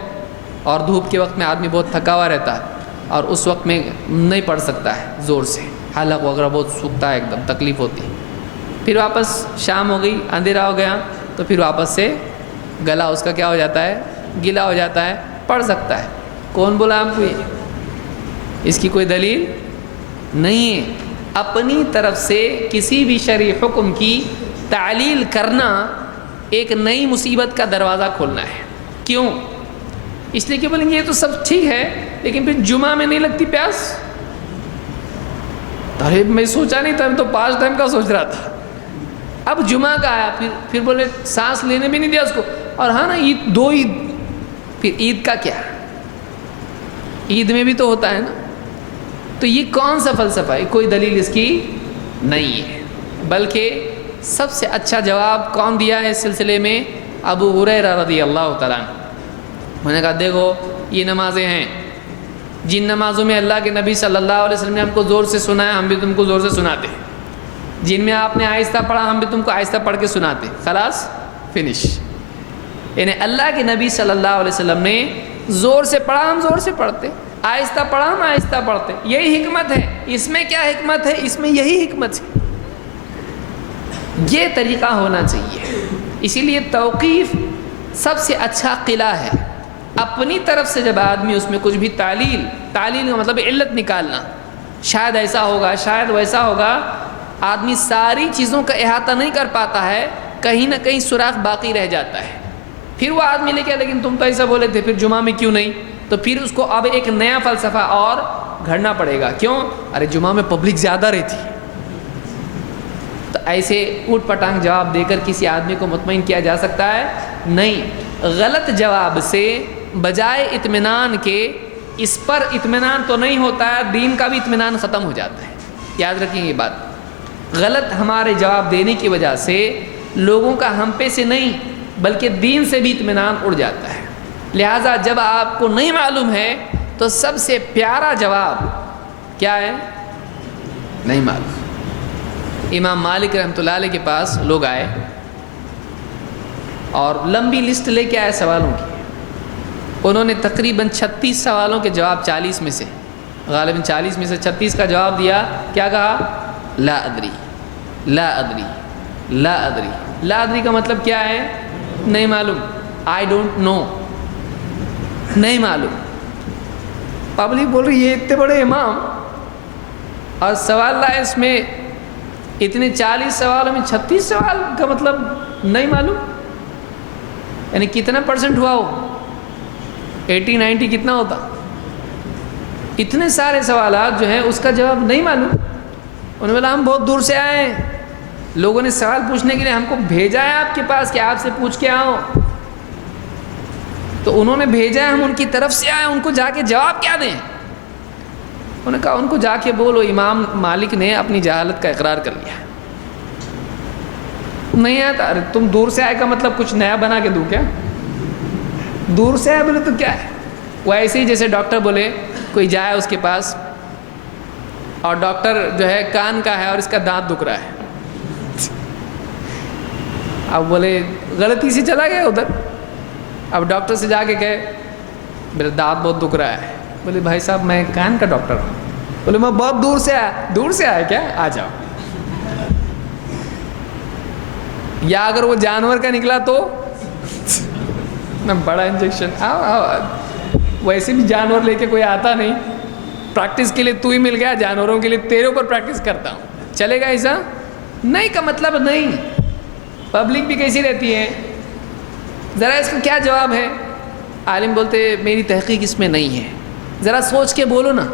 اور دھوپ کے وقت میں آدمی بہت تھکا ہوا رہتا ہے اور اس وقت میں نہیں پڑھ سکتا ہے زور سے، حلق وغیرہ بہت سوکھتا ہے، ایک دم تکلیف ہوتی ہے، پھر واپس شام ہو گئی، اندھیرا ہو گیا تو پھر واپس سے گلا اس کا کیا ہو جاتا ہے، گیلا ہو جاتا ہے، پڑھ سکتا ہے۔ کون بولا آپ کو یہ؟ اس کی کوئی دلیل نہیں ہے۔ اپنی طرف سے کسی بھی شرعی حکم کی تعلیل کرنا ایک نئی مصیبت کا دروازہ کھولنا ہے۔ کیوں؟ اس لیے کہ بولیں گے یہ تو سب ٹھیک ہے لیکن پھر جمعہ میں نہیں لگتی پیاس، ارے میں سوچا نہیں تھا، میں تو 5 ٹائم کا سوچ رہا تھا، اب جمعہ کا آیا، پھر بولے سانس لینے بھی نہیں دیا اس کو، اور ہاں نا عید، 2 عید، پھر عید کا کیا، عید میں بھی تو ہوتا ہے نا، تو یہ کون سا فلسفہ ہے؟ کوئی دلیل اس کی نہیں ہے۔ بلکہ سب سے اچھا جواب کون دیا ہے اس سلسلے میں؟ ابو ہریرہ رضی اللہ تعالیٰ عنہ۔ میں نے کہا دیکھو یہ نمازیں ہیں جن نمازوں میں اللہ کے نبی صلی اللہ علیہ وسلم نے ہم کو زور سے سنایا، ہم بھی تم کو زور سے سناتے ہیں، جن میں آپ نے آہستہ پڑھا ہم بھی تم کو آہستہ پڑھ کے سناتے، خلاص فنش۔ یعنی اللہ کے نبی صلی اللہ علیہ وسلم نے زور سے پڑھا، ہم زور سے پڑھتے، آہستہ پڑھا ہم آہستہ پڑھتے، یہی حکمت ہے۔ اس میں کیا حکمت ہے؟ اس میں یہی حکمت ہے، یہ طریقہ ہونا چاہیے۔ اسی لیے توقیف سب سے اچھا قلعہ ہے۔ اپنی طرف سے جب آدمی اس میں کچھ بھی تعلیل کا مطلب علت نکالنا، شاید ایسا ہوگا، شاید ویسا ہوگا، آدمی ساری چیزوں کا احاطہ نہیں کر پاتا ہے، کہیں نہ کہیں سوراخ باقی رہ جاتا ہے، پھر وہ آدمی لے کے لیکن تم تو ایسا بولے تھے، پھر جمعہ میں کیوں نہیں، تو پھر اس کو اب ایک نیا فلسفہ اور گھڑنا پڑے گا۔ کیوں؟ ارے جمعہ میں پبلک زیادہ رہتی، تو ایسے اوٹ پٹانگ جواب دے کر کسی آدمی کو مطمئن کیا جا سکتا ہے؟ نہیں۔ غلط جواب سے بجائے اطمینان کے، اس پر اطمینان تو نہیں ہوتا ہے، دین کا بھی اطمینان ختم ہو جاتا ہے۔ یاد رکھیں یہ بات، غلط ہمارے جواب دینے کی وجہ سے لوگوں کا ہم پہ سے نہیں بلکہ دین سے بھی اطمینان اڑ جاتا ہے۔ لہٰذا جب آپ کو نہیں معلوم ہے تو سب سے پیارا جواب کیا ہے؟ نہیں معلوم۔ امام مالک رحمۃ اللہ علیہ کے پاس لوگ آئے اور لمبی لسٹ لے کے آئے سوالوں کی۔ انہوں نے تقریباً 36 سوالوں کے جواب 40 میں سے، غالباً 40 میں سے 36 کا جواب دیا۔ کیا کہا؟ لا ادری، لا ادری، لا ادری۔ لا ادری کا مطلب کیا ہے؟ نہیں معلوم، آئی ڈونٹ نو، نہیں معلوم۔ پبلک بول رہی ہے اتنے بڑے امام اور سوال لائے اس میں اتنے 40 سوالوں میں 36 سوال کا مطلب نہیں معلوم، یعنی کتنا پرسنٹ ہوا ہو؟ 80-90 کتنا ہوتا؟ اتنے سارے سوالات جو ہیں اس کا جواب نہیں معلوم۔ انہوں نے بولا ہم بہت دور سے آئے ہیں، لوگوں نے سوال پوچھنے کے لیے ہم کو بھیجا ہے آپ کے پاس کہ آپ سے پوچھ کے آؤ، تو انہوں نے بھیجا ہے، ہم ان کی طرف سے آئے، ان کو جا کے جواب کیا دیں؟ انہوں نے کہا ان کو جا کے بولو امام مالک نے اپنی جہالت کا اقرار کر لیا۔ نہیں آتا؟ ارے تم دور سے آئے کا مطلب کچھ نیا بنا کے دوں کیا؟ دور سے آئے بولے تو کیا ہے؟ وہ ایسے ہی جیسے ڈاکٹر بولے کوئی جائے اس کے پاس اور ڈاکٹر جو ہے کان کا ہے اور اس کا دانت دکھ رہا ہے، اب بولے غلطی سے چلا گیا ادھر، اب ڈاکٹر سے جا کے کہے میرا دانت بہت دکھ رہا ہے، بولے بھائی صاحب میں کان کا ڈاکٹر ہوں، بولے میں بہت دور سے آیا۔ دور سے آیا کیا؟ آ جاؤ۔ یا اگر وہ جانور کا نکلا تو بڑا انجیکشن، آؤ آؤ، ویسے بھی جانور لے کے کوئی آتا نہیں، پریکٹس کے لیے تو ہی مل گیا، جانوروں کے لیے تیرے اوپر پریکٹس کرتا ہوں، چلے گا ایسا؟ نہیں کا مطلب نہیں۔ پبلک بھی کیسی رہتی ہے؟ ذرا اس کا کیا جواب ہے؟ عالم بولتے میری تحقیق اس میں نہیں ہے، ذرا سوچ کے بولو نا،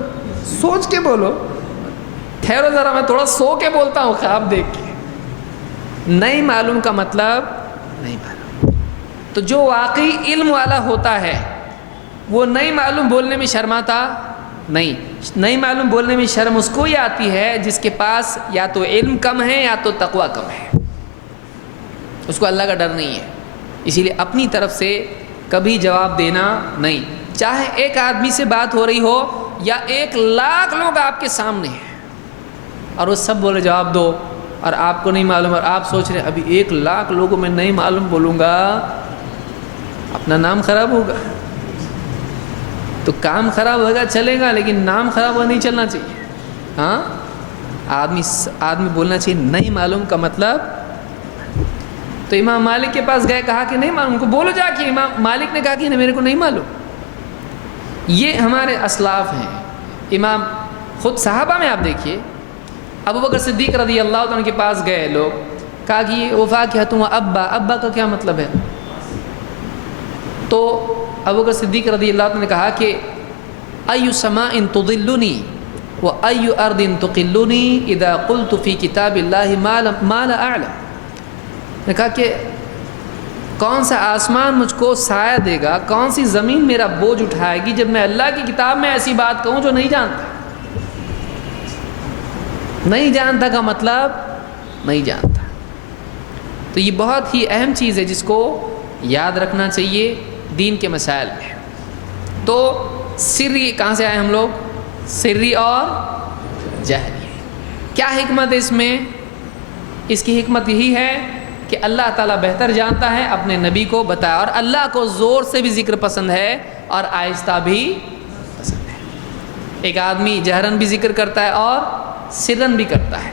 سوچ کے بولو، ٹھہرو ذرا میں تھوڑا سو کے بولتا ہوں خواب دیکھ کے۔ نہیں معلوم کا مطلب نہیں معلوم۔ تو جو واقعی علم والا ہوتا ہے وہ نہیں معلوم بولنے میں شرماتا نہیں۔ نہیں معلوم بولنے میں شرم اس کو ہی آتی ہے جس کے پاس یا تو علم کم ہے یا تو تقوی کم ہے، اس کو اللہ کا ڈر نہیں ہے۔ اسی لیے اپنی طرف سے کبھی جواب دینا نہیں، چاہے ایک آدمی سے بات ہو رہی ہو یا 1,00,000 لوگ آپ کے سامنے ہیں اور وہ سب بولے جواب دو اور آپ کو نہیں معلوم اور آپ سوچ رہے ابھی 1,00,000 لوگوں میں نہیں معلوم بولوں گا اپنا نام خراب ہوگا، تو کام خراب ہوگا چلے گا لیکن نام خراب ہوگا نہیں چلنا چاہیے۔ ہاں آدمی بولنا چاہیے نہیں معلوم کا مطلب۔ تو امام مالک کے پاس گئے، کہا کہ نہیں معلوم، ان کو بولو جا کے۔ امام مالک نے کہا کہ میرے کو نہیں معلوم۔ یہ ہمارے اسلاف ہیں۔ امام خود صحابہ میں آپ دیکھیے، ابو بکر صدیق رضی اللہ عنہ کے پاس گئے لوگ، کہا کہ یہ وفاکہۃ و ابا، ابا کا کیا مطلب ہے؟ تو ابو بکر صدیق رضی اللہ عنہ نے کہا کہ ای سماء تضلنی و ای ارض تقلنی اذا قلت فی کتاب اللہ ما لا اعلم۔ نے کہا کہ کون سا آسمان مجھ کو سایہ دے گا، کون سی زمین میرا بوجھ اٹھائے گی جب میں اللہ کی کتاب میں ایسی بات کہوں جو نہیں جانتا۔ نہیں جانتا کا مطلب نہیں جانتا۔ تو یہ بہت ہی اہم چیز ہے جس کو یاد رکھنا چاہیے دین کے مسائل میں۔ تو سری کہاں سے آئے ہم لوگ؟ سری اور جہری۔ کیا حکمت ہے اس میں؟ اس کی حکمت یہی ہے کہ اللہ تعالیٰ بہتر جانتا ہے، اپنے نبی کو بتایا، اور اللہ کو زور سے بھی ذکر پسند ہے اور آہستہ بھی پسند ہے۔ ایک آدمی جہرن بھی ذکر کرتا ہے اور سرن بھی کرتا ہے۔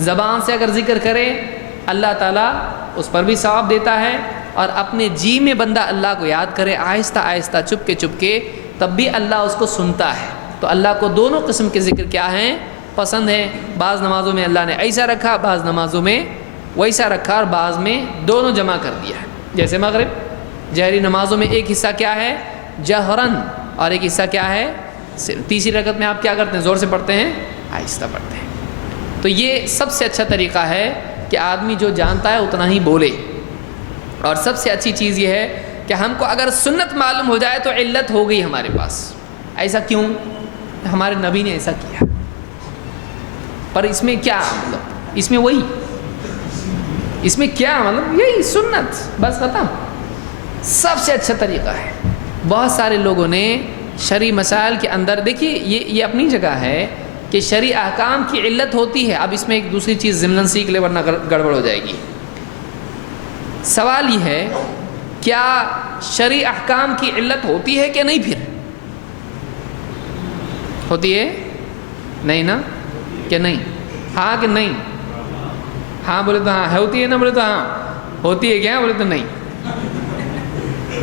زبان سے اگر ذکر کرے اللہ تعالیٰ اس پر بھی ثواب دیتا ہے، اور اپنے جی میں بندہ اللہ کو یاد کرے آہستہ آہستہ چپ کے تب بھی اللہ اس کو سنتا ہے۔ تو اللہ کو دونوں قسم کے ذکر کیا ہیں؟ پسند ہے۔ بعض نمازوں میں اللہ نے ایسا رکھا، بعض نمازوں میں ویسا رکھا، اور بعض میں دونوں جمع کر دیا ہے۔ جیسے مغرب جہری نمازوں میں ایک حصہ کیا ہے؟ جہرن، اور ایک حصہ کیا ہے؟ تیسری رکعت میں آپ کیا کرتے ہیں؟ زور سے پڑھتے ہیں، آہستہ پڑھتے ہیں۔ تو یہ سب سے اچھا طریقہ ہے کہ آدمی جو جانتا ہے اتنا ہی بولے۔ اور سب سے اچھی چیز یہ ہے کہ ہم کو اگر سنت معلوم ہو جائے تو علت ہو گئی ہمارے پاس۔ ایسا کیوں؟ ہمارے نبی نے ایسا کیا۔ پر اس میں کیا مطلب اس میں وہی، اس میں کیا مطلب یہی سنت، بس ختم، سب سے اچھا طریقہ ہے۔ بہت سارے لوگوں نے شرعی مسائل کے اندر دیکھیے یہ اپنی جگہ ہے کہ شرعی احکام کی علت ہوتی ہے۔ اب اس میں ایک دوسری چیز ضمناً سیکھ لے ورنہ گڑبڑ ہو جائے گی۔ سوال یہ ہے کیا شرعی احکام کی علت ہوتی ہے کہ نہیں؟ پھر ہوتی ہے نہیں نا کہ نہیں؟ ہاں کہ نہیں؟ ہاں بولے تو ہاں ہوتی ہے نا، بولے تو ہاں ہوتی ہے کیا، بولے تو نہیں۔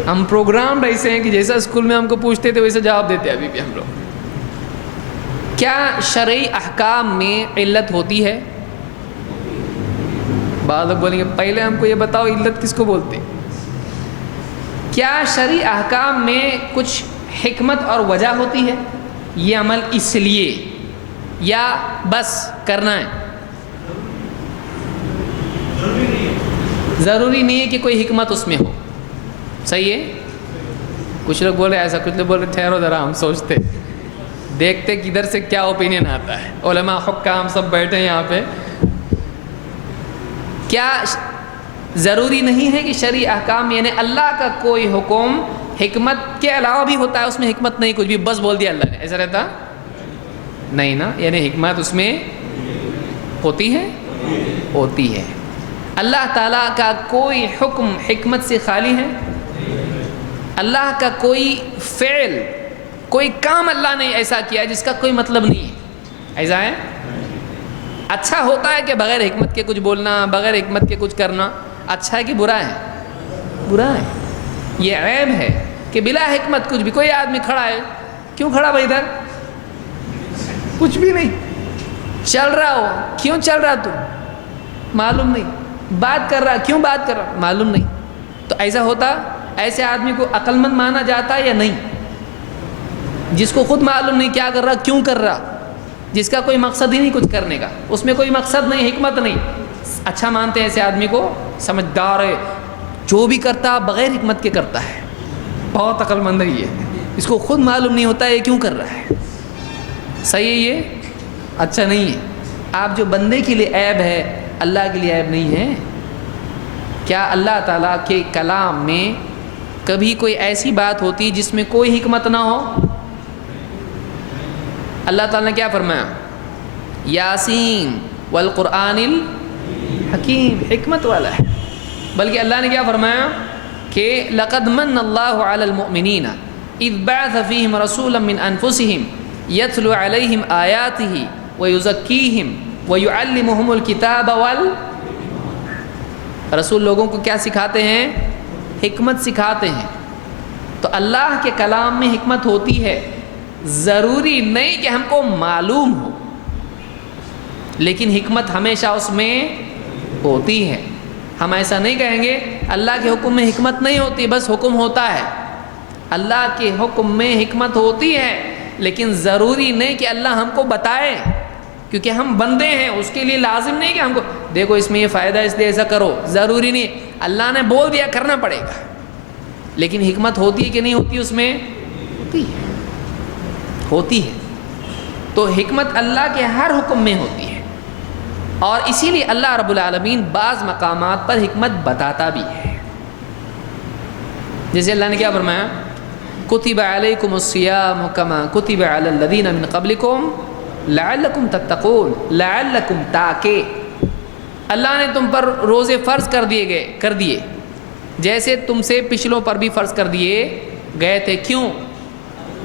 ہم پروگرام ایسے ہیں کہ جیسا اسکول میں ہم کو پوچھتے تھے ویسے جواب دیتے ہیں ابھی بھی ہم لوگ۔ کیا شرعی احکام میں علت ہوتی ہے؟ بعض لوگ بولیں گے پہلے ہم کو یہ بتاؤ علت کس کو بولتے؟ کیا شرعی احکام میں کچھ حکمت اور وجہ ہوتی ہے؟ یہ عمل اس لیے یا بس کرنا ہے؟ ضروری نہیں ہے کہ کوئی حکمت اس میں ہو، صحیح ہے؟ کچھ لوگ بول رہے ایسا، کچھ لوگ بول رہے ٹھہرو ذرا ہم سوچتے دیکھتے کدھر سے کیا اوپینین آتا ہے۔ علماء حکام سب بیٹھے ہیں یہاں پہ۔ کیا ضروری نہیں ہے کہ شرعی احکام یعنی اللہ کا کوئی حکم حکمت کے علاوہ بھی ہوتا ہے، اس میں حکمت نہیں کچھ بھی بس بول دیا اللہ نے، ایسا رہتا نہیں نا؟ یعنی حکمت اس میں ہوتی ہے، ہوتی ہے۔ اللہ تعالیٰ کا کوئی حکم حکمت سے خالی ہے؟ اللہ کا کوئی فعل، کوئی کام اللہ نے ایسا کیا جس کا کوئی مطلب نہیں ہے، ایسا ہے؟ اچھا ہوتا ہے کہ بغیر حکمت کے کچھ بولنا، بغیر حکمت کے کچھ کرنا اچھا ہے کہ برا ہے؟ برا ہے۔ یہ عیب ہے کہ بلا حکمت کچھ بھی، کوئی آدمی کھڑا ہے، کیوں کھڑا بھائی ادھر؟ کچھ بھی نہیں، چل رہا ہو، کیوں چل رہا تو معلوم نہیں، بات کر رہا، کیوں بات کر رہا معلوم نہیں۔ تو ایسا ہوتا، ایسے آدمی کو عقل مند مانا جاتا ہے یا نہیں؟ جس کو خود معلوم نہیں کیا کر رہا، کیوں کر رہا، جس کا کوئی مقصد ہی نہیں کچھ کرنے کا، اس میں کوئی مقصد نہیں، حکمت نہیں، اچھا مانتے ہیں ایسے آدمی کو، سمجھدار ہے، جو بھی کرتا بغیر حکمت کے کرتا ہے، بہت عقل مند ہے یہ، اس کو خود معلوم نہیں ہوتا ہے یہ کیوں کر رہا ہے۔ صحیح ہے؟ یہ اچھا نہیں ہے۔ آپ جو بندے کے لیے عیب ہے اللہ کے لیے عیب نہیں ہے۔ کیا اللہ تعالیٰ کے کلام میں کبھی کوئی ایسی بات ہوتی جس میں کوئی حکمت نہ ہو؟ اللہ تعالیٰ نے کیا فرمایا؟ یاسین والقرآن الحکیم، حکمت والا ہے۔ بلکہ اللہ نے کیا فرمایا کہ لقد من اللہ علی المؤمنین اذ بعث فیہم رسولا من انفسہم یتلو علیہم آیاتہ ویزکیہم ویعلمہم الکتاب رسول لوگوں کو کیا سکھاتے ہیں؟ حکمت سکھاتے ہیں۔ تو اللہ کے کلام میں حکمت ہوتی ہے، ضروری نہیں کہ ہم کو معلوم ہو، لیکن حکمت ہمیشہ اس میں ہوتی ہے۔ ہم ایسا نہیں کہیں گے اللہ کے حکم میں حکمت نہیں ہوتی، بس حکم ہوتا ہے۔ اللہ کے حکم میں حکمت ہوتی ہے، لیکن ضروری نہیں کہ اللہ ہم کو بتائے، کیونکہ ہم بندے ہیں، اس کے لیے لازم نہیں کہ ہم کو دیکھو اس میں یہ فائدہ اس لیے ایسا کرو، ضروری نہیں۔ اللہ نے بول دیا کرنا پڑے گا، لیکن حکمت ہوتی ہے کہ نہیں ہوتی؟ اس میں ہوتی ہے، ہوتی ہے۔ تو حکمت اللہ کے ہر حکم میں ہوتی ہے، اور اسی لیے اللہ رب العالمین بعض مقامات پر حکمت بتاتا بھی ہے۔ جیسے اللہ نے کیا فرمایا؟ کتب علیکم الصیام کما کتب علی الذین من قبلکم لعلکم تتقون، لعلکم، تاکہ اللہ نے تم پر روزے فرض کر دیے جیسے تم سے پچھلوں پر بھی فرض کر دیے گئے تھے۔ کیوں؟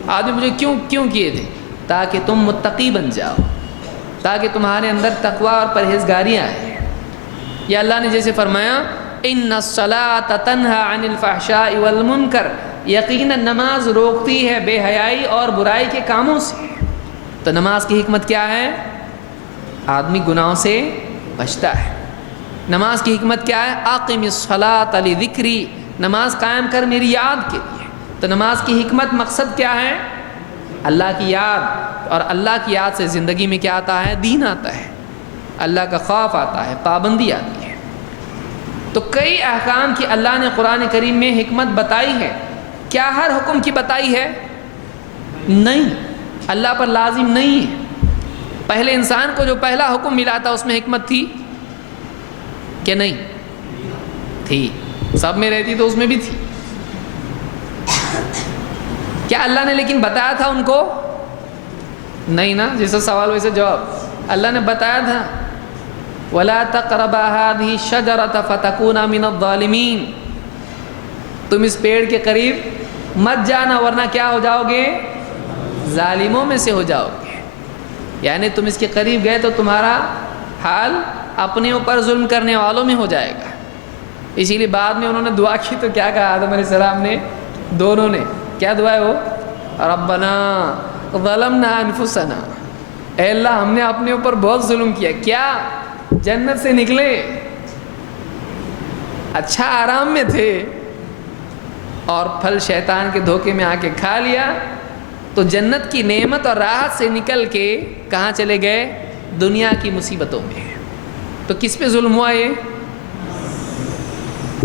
آدمی مجھے کیوں کیے تھے؟ تاکہ تم متقی بن جاؤ، تاکہ تمہارے اندر تقوی اور پرہیزگاری آئے۔ یا اللہ نے جیسے فرمایا ان الصلاۃ تنہی عن الفحشاء والمنکر، یقیناً نماز روکتی ہے بے حیائی اور برائی کے کاموں سے۔ تو نماز کی حکمت کیا ہے؟ آدمی گناہوں سے بچتا ہے۔ نماز کی حکمت کیا ہے؟ اقم الصلاۃ لذکری، نماز قائم کر میری یاد کے لیے۔ تو نماز کی حکمت مقصد کیا ہے؟ اللہ کی یاد، اور اللہ کی یاد سے زندگی میں کیا آتا ہے؟ دین آتا ہے، اللہ کا خوف آتا ہے، پابندی آتی ہے۔ تو کئی احکام کی اللہ نے قرآن کریم میں حکمت بتائی ہے۔ کیا ہر حکم کی بتائی ہے؟ نہیں، اللہ پر لازم نہیں ہے، پہلے انسان کو جو پہلا حکم ملا تھا اس میں حکمت تھی کہ نہیں تھی؟ سب میں رہتی تو اس میں بھی تھی. کیا اللہ نے لیکن بتایا تھا ان کو؟ نہیں نا. جیسا سوال ویسے جواب. اللہ نے بتایا تھا وَلَا تَقْرَبَا هَٰذِهِ الشَّجَرَةَ فَتَكُونَا مِنَ الظَّالِمِينَ. تم اس پیڑ کے قریب مت جانا ورنہ کیا ہو جاؤ گے؟ ظالموں میں سے ہو جاؤ گے. یعنی تم اس کے قریب گئے تو تمہارا حال اپنے اوپر ظلم کرنے والوں میں ہو جائے گا. اسی لیے بعد میں انہوں نے دعا کی تو کیا کہا آدم علیہ السلام نے؟ دونوں نے کیا دعا ہے وہ؟ ربنا ظلمنا انفسنا. اے اللہ ہم نے اپنے اوپر بہت ظلم کیا. کیا جنت سے نکلے اچھا آرام میں تھے اور پھل شیطان کے دھوکے میں آ کے کھا لیا تو جنت کی نعمت اور راحت سے نکل کے کہاں چلے گئے؟ دنیا کی مصیبتوں میں. تو کس پہ ظلم ہوا یہ؟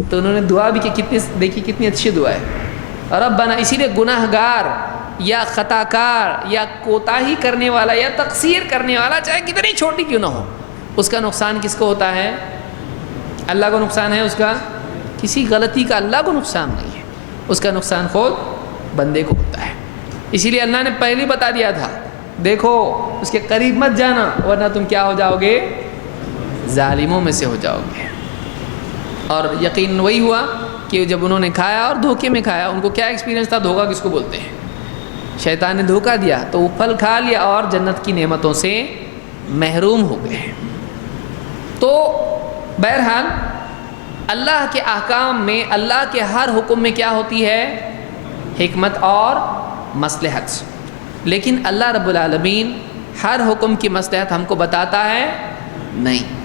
تو انہوں نے دعا بھی کی. دیکھیے کتنی اچھی دعا ہے ربنا. اسی لیے گناہ گار یا خطا کار یا کوتاہی کرنے والا یا تقصیر کرنے والا چاہے کتنی چھوٹی کیوں نہ ہو اس کا نقصان کس کو ہوتا ہے؟ اللہ کو نقصان ہے اس کا. کسی غلطی کا اللہ کو نقصان نہیں ہے, اس کا نقصان خود بندے کو ہوتا ہے. اسی لیے اللہ نے پہلے بتا دیا تھا دیکھو اس کے قریب مت جانا ورنہ تم کیا ہو جاؤ گے؟ ظالموں میں سے ہو جاؤ گے. اور یقین وہی ہوا کہ جب انہوں نے کھایا اور دھوکے میں کھایا, ان کو کیا ایکسپیرینس تھا؟ دھوکہ کس کو بولتے ہیں؟ شیطان نے دھوکہ دیا تو وہ پھل کھا لیا اور جنت کی نعمتوں سے محروم ہو گئے. تو بہرحال اللہ کے احکام میں, اللہ کے ہر حکم میں کیا ہوتی ہے؟ حکمت اور مصلحت. لیکن اللہ رب العالمین ہر حکم کی مصلحت ہم کو بتاتا ہے نہیں.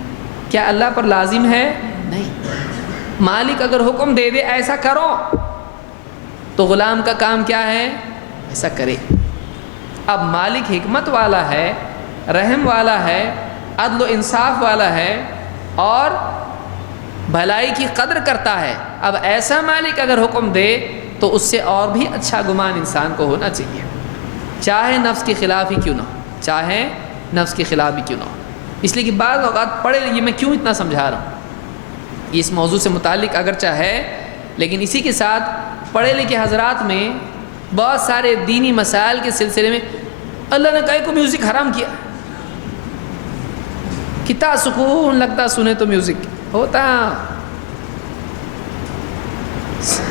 کیا اللہ پر لازم ہے؟ نہیں. مالک اگر حکم دے دے ایسا کرو تو غلام کا کام کیا ہے؟ ایسا کرے. اب مالک حکمت والا ہے, رحم والا ہے, عدل و انصاف والا ہے اور بھلائی کی قدر کرتا ہے. اب ایسا مالک اگر حکم دے تو اس سے اور بھی اچھا گمان انسان کو ہونا چاہیے, چاہے نفس کے خلاف ہی کیوں نہ ہو, چاہے نفس کے خلاف ہی کیوں نہ ہو. اس لیے کہ بعض اوقات پڑھے یہ میں کیوں اتنا سمجھا رہا ہوں, یہ اس موضوع سے متعلق اگرچہ ہے لیکن اسی کے ساتھ پڑھے لکھے حضرات میں بہت سارے دینی مسائل کے سلسلے میں اللہ نے کہیں کو میوزک حرام کیا. کتنا سکون لگتا سنے تو میوزک ہوتا,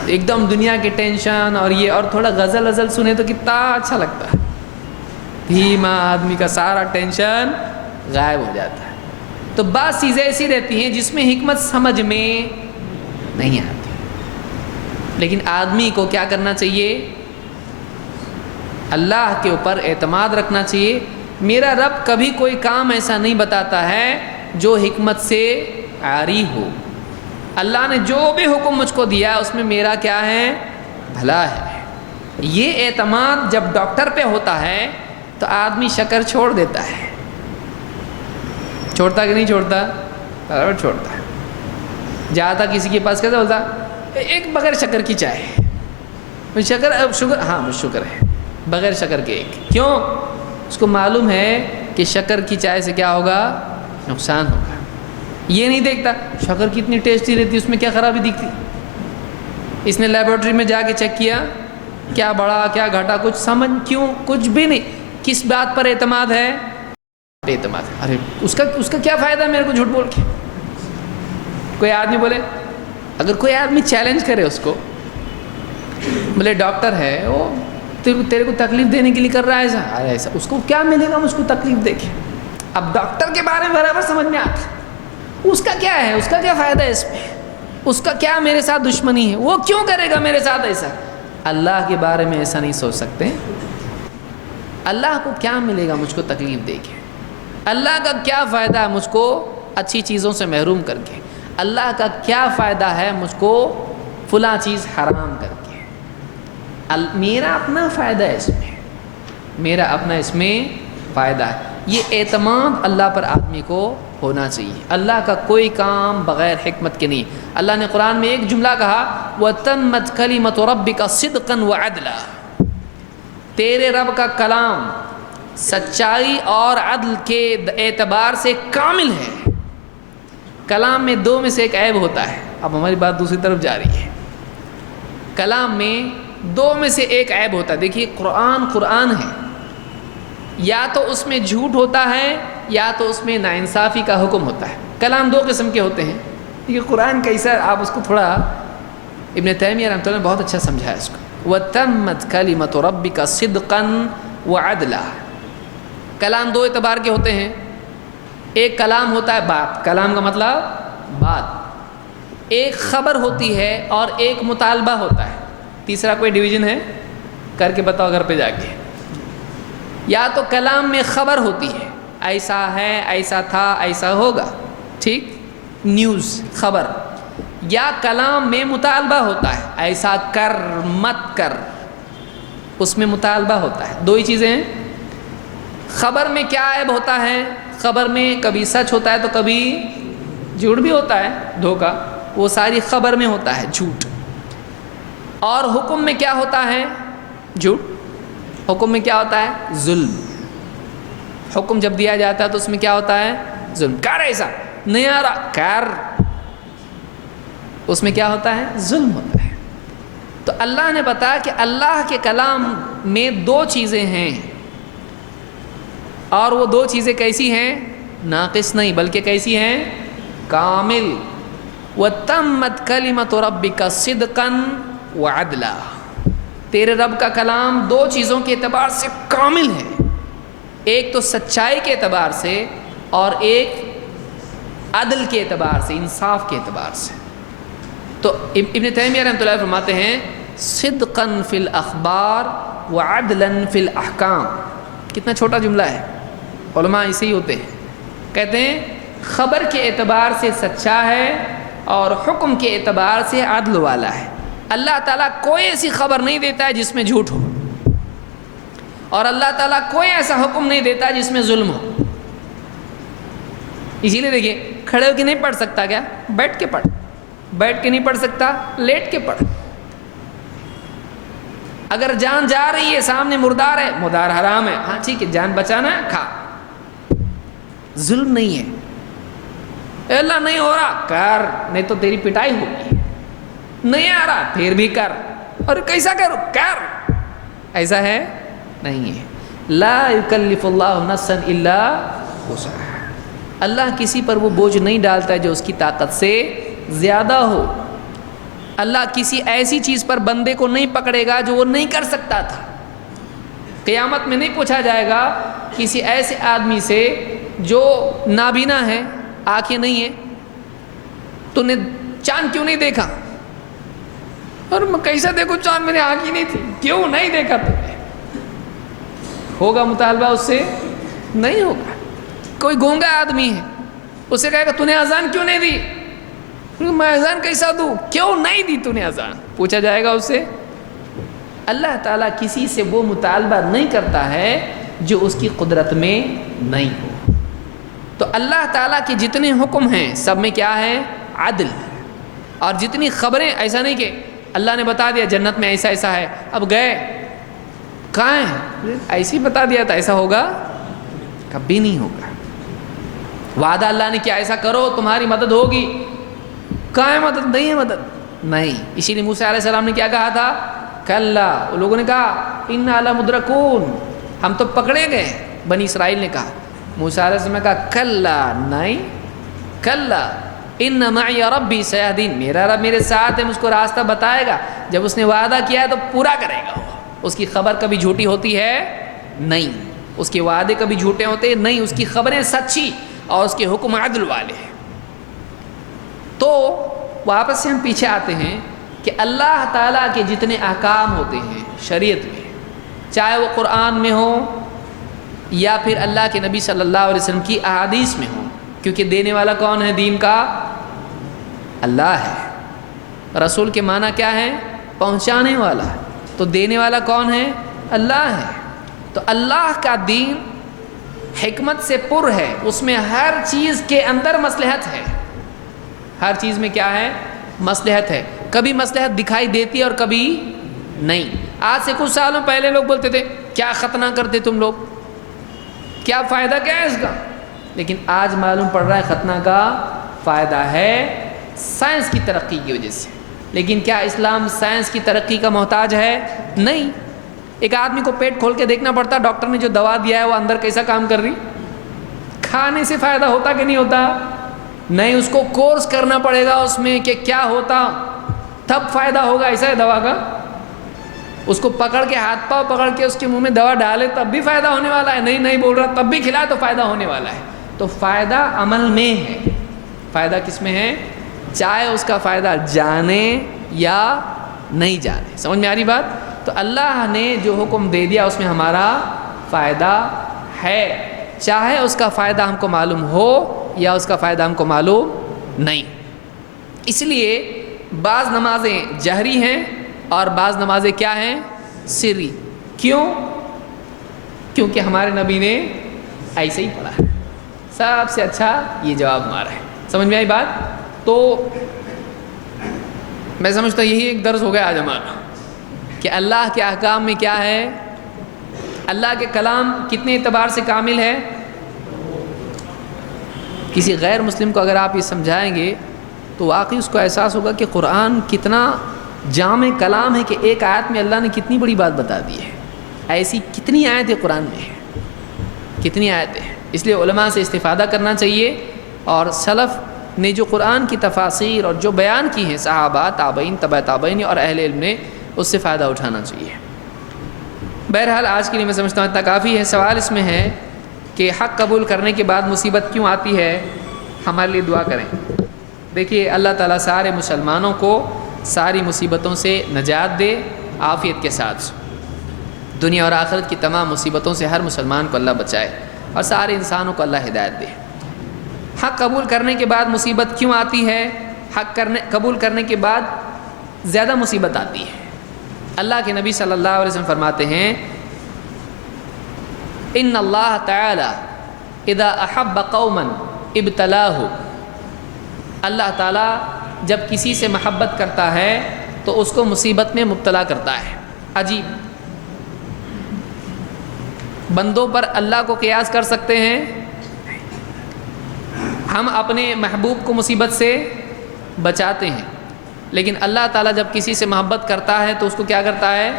ایک دم دنیا کے ٹینشن اور یہ اور تھوڑا غزل سنے تو کتنا اچھا لگتا ہے. دھیما آدمی کا سارا ٹینشن غائب ہو جاتا ہے. تو بعض چیزیں ایسی رہتی ہیں جس میں حکمت سمجھ میں نہیں آتی, لیکن آدمی کو کیا کرنا چاہیے؟ اللہ کے اوپر اعتماد رکھنا چاہیے. میرا رب کبھی کوئی کام ایسا نہیں بتاتا ہے جو حکمت سے عاری ہو. اللہ نے جو بھی حکم مجھ کو دیا اس میں میرا کیا ہے؟ بھلا ہے. یہ اعتماد جب ڈاکٹر پہ ہوتا ہے تو آدمی شکر چھوڑ دیتا ہے. چھوڑتا کہ نہیں چھوڑتا؟ برابر چھوڑتا ہے. جاتا کسی کے پاس کیسا بولتا ایک بغیر شکر کی چائے. شکر شکر ہاں مجھ شکر ہے, بغیر شکر کے ایک. کیوں؟ اس کو معلوم ہے کہ شکر کی چائے سے کیا ہوگا؟ نقصان ہوگا. یہ نہیں دیکھتا شکر کتنی ٹیسٹی رہتی, اس میں کیا خرابی دکھتی. اس نے لیبورٹری میں جا کے چیک کیا کیا بڑا کیا گھٹا, کچھ سمجھ کیوں کچھ بھی نہیں. کس بات پر اعتماد ہے؟ اعتماد ہے. ارے اس کا کیا فائدہ میرے کو جھوٹ بول کے. کوئی آدمی بولے, اگر کوئی آدمی چیلنج کرے اس کو, بولے ڈاکٹر ہے وہ تیرے کو تکلیف دینے کے لیے کر رہا ہے ایسا, ارے ایسا اس کو کیا ملے گا مجھ کو تکلیف دے کے. اب ڈاکٹر کے بارے میں برابر سمجھ میں آتا اس کا کیا ہے, اس کا کیا فائدہ ہے اس میں, اس کا کیا میرے ساتھ دشمنی ہے, وہ کیوں کرے گا میرے ساتھ ایسا. اللہ کے بارے میں ایسا نہیں سوچ سکتے. اللہ کو کیا ملے گا مجھ کو تکلیف دے کے, اللہ کا کیا فائدہ ہے مجھ کو اچھی چیزوں سے محروم کر کے, اللہ کا کیا فائدہ ہے مجھ کو فلاں چیز حرام کر کے. میرا اپنا فائدہ ہے اس میں, میرا اپنا اس میں فائدہ ہے. یہ اعتماد اللہ پر آدمی کو ہونا چاہیے. اللہ کا کوئی کام بغیر حکمت کے نہیں. اللہ نے قرآن میں ایک جملہ کہا وَتَمَّتْ كَلِمَةُ رَبِّكَ صِدْقًا وَعَدْلًا. تیرے رب کا کلام سچائی اور عدل کے اعتبار سے کامل ہے۔ کلام میں دو میں سے ایک عیب ہوتا ہے۔ اب ہماری بات دوسری طرف جا رہی ہے۔ کلام میں دو میں سے ایک عیب ہوتا ہے۔ دیکھیے قرآن ہے، یا تو اس میں جھوٹ ہوتا ہے یا تو اس میں ناانصافی کا حکم ہوتا ہے۔ کلام دو قسم کے ہوتے ہیں۔ یہ قرآن کیسا، آپ اس کو تھوڑا، ابن تیمیہ رحمۃ اللہ نے بہت اچھا سمجھا ہے اس کو۔ وَتَمَّتْ كَلِمَةُ رَبِّكَ صِدْقًا وَعَدْلًا۔ کلام دو اعتبار کے ہوتے ہیں۔ ایک کلام ہوتا ہے بات، کلام کا مطلب بات، ایک خبر ہوتی ہے اور ایک مطالبہ ہوتا ہے۔ تیسرا کوئی ڈویژن ہے؟ کر کے بتاؤ گھر پہ جا کے۔ یا تو کلام میں خبر ہوتی ہے، ایسا ہے، ایسا تھا، ایسا ہوگا، ٹھیک، نیوز، خبر۔ یا کلام میں مطالبہ ہوتا ہے، ایسا کر، مت کر، اس میں مطالبہ ہوتا ہے۔ دو ہی چیزیں ہیں۔ خبر میں کیا عیب ہوتا ہے؟ خبر میں کبھی سچ ہوتا ہے تو کبھی جھوٹ بھی ہوتا ہے، دھوکہ، وہ ساری خبر میں ہوتا ہے جھوٹ۔ اور حکم میں کیا ہوتا ہے؟ جھوٹ۔ حکم میں کیا ہوتا ہے؟ ظلم۔ حکم جب دیا جاتا ہے تو اس میں کیا ہوتا ہے؟ ظلم۔ کر، ایسا نہیں آ رہا، کر، اس میں کیا ہوتا ہے؟ ظلم ہوتا ہے۔ تو اللہ نے بتایا کہ اللہ کے کلام میں دو چیزیں ہیں، اور وہ دو چیزیں کیسی ہیں؟ ناقص نہیں بلکہ کیسی ہیں؟ کامل۔ وَتَمَّتْ كَلِمَةُ رَبِّكَ صِدْقًا وَعَدْلًا۔ تیرے رب کا کلام دو چیزوں کے اعتبار سے کامل ہے، ایک تو سچائی کے اعتبار سے اور ایک عدل کے اعتبار سے، انصاف کے اعتبار سے۔ تو ابن تیمیہ رحمۃ اللہ فرماتے ہیں صدقاً فی الاخبار وعدلاً فی الاحکام۔ کتنا چھوٹا جملہ ہے، علماء ایسے ہی ہوتے ہیں، کہتے ہیں خبر کے اعتبار سے سچا ہے اور حکم کے اعتبار سے عدل والا ہے۔ اللہ تعالیٰ کوئی ایسی خبر نہیں دیتا ہے جس میں جھوٹ ہو، اور اللہ تعالیٰ کوئی ایسا حکم نہیں دیتا جس میں ظلم ہو۔ اسی لیے دیکھیے، کھڑے ہو کے نہیں پڑھ سکتا کیا؟ بیٹھ کے پڑھ، بیٹھ کے نہیں پڑھ سکتا، لیٹ کے پڑھ۔ اگر جان جا رہی ہے، سامنے مردار ہے، مردار حرام ہے، ہاں ٹھیک ہے، جان بچانا ہے، کھا، ظلم نہیں ہے۔ اے اللہ نہیں ہو رہا، کر، نہیں تو تیری پٹائی ہوگی، نہیں آ رہا پھر بھی کر، اور کیسا کرو، کر، ایسا ہے نہیں ہے۔ لا یکلف اللہ نفسا الا وسعها۔ اللہ کسی پر وہ بوجھ نہیں ڈالتا ہے جو اس کی طاقت سے زیادہ ہو۔ اللہ کسی ایسی چیز پر بندے کو نہیں پکڑے گا جو وہ نہیں کر سکتا تھا۔ قیامت میں نہیں پوچھا جائے گا کسی ایسے آدمی سے جو نابینا ہے، آنکھیں نہیں ہیں، تو نے چاند کیوں نہیں دیکھا؟ اور میں کیسا دیکھوں چاند، میرے آنکھ ہی نہیں تھی، کیوں نہیں دیکھا تو نے؟ ہوگا مطالبہ اس سے؟ نہیں ہوگا۔ کوئی گونگا آدمی ہے، اسے کہے گا تو نے اذان کیوں نہیں دی؟ میں اذان کیسا دوں؟ کیوں نہیں دی تو نے اذان؟ پوچھا جائے گا اس سے؟ اللہ تعالیٰ کسی سے وہ مطالبہ نہیں کرتا ہے جو اس کی قدرت میں نہیں ہو۔ تو اللہ تعالیٰ کے جتنے حکم ہیں سب میں کیا ہے؟ عدل۔ اور جتنی خبریں، ایسا نہیں کہ اللہ نے بتا دیا جنت میں ایسا ایسا ہے، اب گئے کہاں ہے؟ ایسے ہی بتا دیا تھا، ایسا ہوگا؟ کبھی نہیں ہوگا۔ وعدہ اللہ نے کیا ایسا کرو تمہاری مدد ہوگی، کہاں ہے مدد؟ نہیں ہے مدد، نہیں۔ اسی لیے موسیٰ علیہ السلام نے کیا کہا تھا؟ کلا، وہ لوگوں نے کہا انا لمدرکون، ہم تو پکڑے گئے، بنی اسرائیل نے کہا۔ موسیٰ علیہ السلام نے کہا کلا، نہیں، کلا ان معی ربی سیہدین، میرا رب میرے ساتھ ہے، مجھ کو راستہ بتائے گا۔ جب اس نے وعدہ کیا ہے تو پورا کرے گا وہ۔ اس کی خبر کبھی جھوٹی ہوتی ہے؟ نہیں۔ اس کے وعدے کبھی جھوٹے ہوتے ہیں؟ نہیں۔ اس کی خبریں سچی اور اس کے حکم عدل والے ہیں۔ تو واپس سے ہم پیچھے آتے ہیں کہ اللہ تعالیٰ کے جتنے احکام ہوتے ہیں شریعت میں، چاہے وہ قرآن میں ہو یا پھر اللہ کے نبی صلی اللہ علیہ وسلم کی احادیث میں ہو، کیونکہ دینے والا کون ہے دین کا؟ اللہ ہے۔ رسول کے معنی کیا ہے؟ پہنچانے والا۔ تو دینے والا کون ہے؟ اللہ ہے۔ تو اللہ کا دین حکمت سے پر ہے، اس میں ہر چیز کے اندر مصلحت ہے۔ ہر چیز میں کیا ہے؟ مصلحت ہے۔ کبھی مصلحت دکھائی دیتی ہے اور کبھی نہیں۔ آج سے کچھ سالوں پہلے لوگ بولتے تھے کیا ختنہ کرتے تم لوگ، کیا فائدہ کیا ہے اس کا؟ لیکن آج معلوم پڑ رہا ہے ختنہ کا فائدہ ہے سائنس کی ترقی کی وجہ سے۔ لیکن کیا اسلام سائنس کی ترقی کا محتاج ہے؟ نہیں۔ ایک آدمی کو پیٹ کھول کے دیکھنا پڑتا ڈاکٹر نے جو دوا دیا ہے وہ اندر کیسا کام کر رہی، کھانے سے فائدہ ہوتا کہ نہیں ہوتا؟ نہیں، اس کو کورس کرنا پڑے گا اس میں کہ کیا ہوتا تب فائدہ ہوگا، ایسا ہے دوا کا۔ اس کو پکڑ کے ہاتھ پاؤں پکڑ کے اس کے منہ میں دوا ڈالے تب بھی فائدہ ہونے والا ہے؟ نہیں بول رہا، تب بھی کھلائے تو فائدہ ہونے والا ہے۔ تو فائدہ عمل میں ہے، فائدہ کس میں ہے؟ چاہے اس کا فائدہ جانے یا نہیں جانے۔ سمجھ میں آ رہی بات؟ تو اللہ نے جو حکم دے دیا اس میں ہمارا فائدہ ہے، چاہے اس کا فائدہ ہم کو معلوم ہو یا اس کا فائدہ ہم کو معلوم نہیں۔ اس لیے بعض نمازیں جہری ہیں اور بعض نمازیں کیا ہیں؟ سری۔ کیوں؟ کیونکہ ہمارے نبی نے ایسے ہی پڑھا ہے۔ سب سے اچھا یہ جواب ہمارا ہے۔ سمجھ میں آئی بات؟ تو میں سمجھتا ہوں یہی ایک درس ہو گیا آج ہمارا کہ اللہ کے احکام میں کیا ہے، اللہ کے کلام کتنے اعتبار سے کامل ہے۔ کسی غیر مسلم کو اگر آپ یہ سمجھائیں گے تو واقعی اس کو احساس ہوگا کہ قرآن کتنا جامع کلام ہے کہ ایک آیت میں اللہ نے کتنی بڑی بات بتا دی ہے۔ ایسی کتنی آیتیں قرآن میں ہیں، کتنی آیتیں ہیں۔ اس لیے علماء سے استفادہ کرنا چاہیے، اور سلف نے جو قرآن کی تفاسیر اور جو بیان کی ہیں صحابہ، تابعین، تبع تابعین اور اہل علم نے، اس سے فائدہ اٹھانا چاہیے۔ بہرحال آج کے لیے میں سمجھتا ہوں اتنا کافی ہے۔ سوال اس میں ہے کہ حق قبول کرنے کے بعد مصیبت کیوں آتی ہے؟ ہمارے لیے دعا کریں۔ دیکھیے اللہ تعالیٰ سارے مسلمانوں کو ساری مصیبتوں سے نجات دے عافیت کے ساتھ، دنیا اور آخرت کی تمام مصیبتوں سے ہر مسلمان کو اللہ بچائے، اور سارے انسانوں کو اللہ ہدایت دے۔ حق قبول کرنے کے بعد مصیبت کیوں آتی ہے؟ قبول کرنے کے بعد زیادہ مصیبت آتی ہے۔ اللہ کے نبی صلی اللہ علیہ وسلم فرماتے ہیں ان اللہ تعالی اذا احب قوما ابتلاہ، اللہ تعالیٰ جب کسی سے محبت کرتا ہے تو اس کو مصیبت میں مبتلا کرتا ہے۔ عجیب، بندوں پر اللہ کو قیاس کر سکتے ہیں؟ ہم اپنے محبوب کو مصیبت سے بچاتے ہیں، لیکن اللہ تعالیٰ جب کسی سے محبت کرتا ہے تو اس کو کیا کرتا ہے؟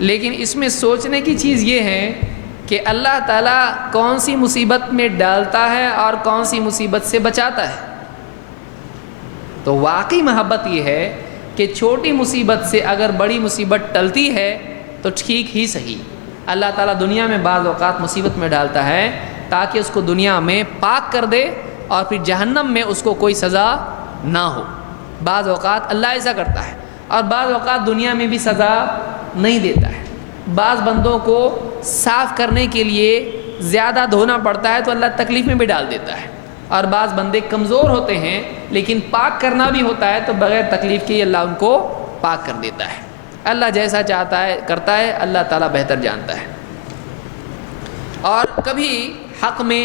لیکن اس میں سوچنے کی چیز یہ ہے کہ اللہ تعالیٰ کون سی مصیبت میں ڈالتا ہے اور کون سی مصیبت سے بچاتا ہے۔ تو واقعی محبت یہ ہے کہ چھوٹی مصیبت سے اگر بڑی مصیبت ٹلتی ہے تو ٹھیک ہی صحیح۔ اللہ تعالیٰ دنیا میں بعض اوقات مصیبت میں ڈالتا ہے تاکہ اس کو دنیا میں پاک کر دے اور پھر جہنم میں اس کو کوئی سزا نہ ہو۔ بعض اوقات اللہ ایسا کرتا ہے، اور بعض اوقات دنیا میں بھی سزا نہیں دیتا ہے۔ بعض بندوں کو صاف کرنے کے لیے زیادہ دھونا پڑتا ہے تو اللہ تکلیف میں بھی ڈال دیتا ہے، اور بعض بندے کمزور ہوتے ہیں لیکن پاک کرنا بھی ہوتا ہے تو بغیر تکلیف کے اللہ ان کو پاک کر دیتا ہے۔ اللہ جیسا چاہتا ہے کرتا ہے، اللہ تعالیٰ بہتر جانتا ہے۔ اور کبھی حق میں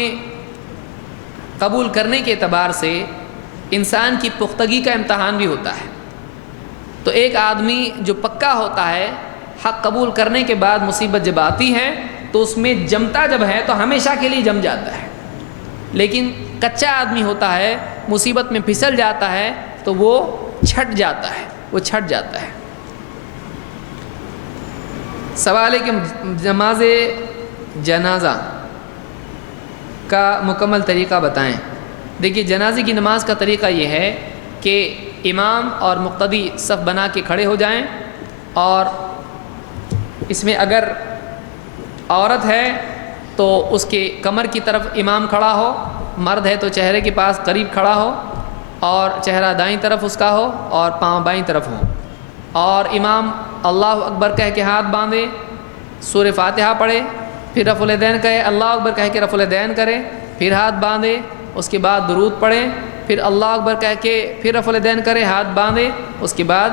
قبول کرنے کے اعتبار سے انسان کی پختگی کا امتحان بھی ہوتا ہے۔ تو ایک آدمی جو پکا ہوتا ہے حق قبول کرنے کے بعد مصیبت جب آتی ہے تو اس میں جمتا جب ہے تو ہمیشہ کے لیے جم جاتا ہے، لیکن کچا آدمی ہوتا ہے مصیبت میں پھسل جاتا ہے تو وہ چھٹ جاتا ہے۔ سوال ہے کہ نماز جنازہ کا مکمل طریقہ بتائیں۔ دیکھیے جنازے کی نماز کا طریقہ یہ ہے کہ امام اور مقتدی صف بنا کے کھڑے ہو جائیں، اور اس میں اگر عورت ہے تو اس کے کمر کی طرف امام کھڑا ہو، مرد ہے تو چہرے کے پاس قریب کھڑا ہو، اور چہرہ دائیں طرف اس کا ہو اور پاؤں بائیں طرف ہو، اور امام اللہ اکبر کہہ کے ہاتھ باندھے، سورہ فاتحہ پڑھے، پھر رفع الیدین کہے، اللہ اکبر کہہ کے رفع الیدین کرے، پھر ہاتھ باندھے، اس کے بعد درود پڑھے، پھر اللہ اکبر کہہ کے پھر رفع الیدین کرے، ہاتھ باندھے، اس کے بعد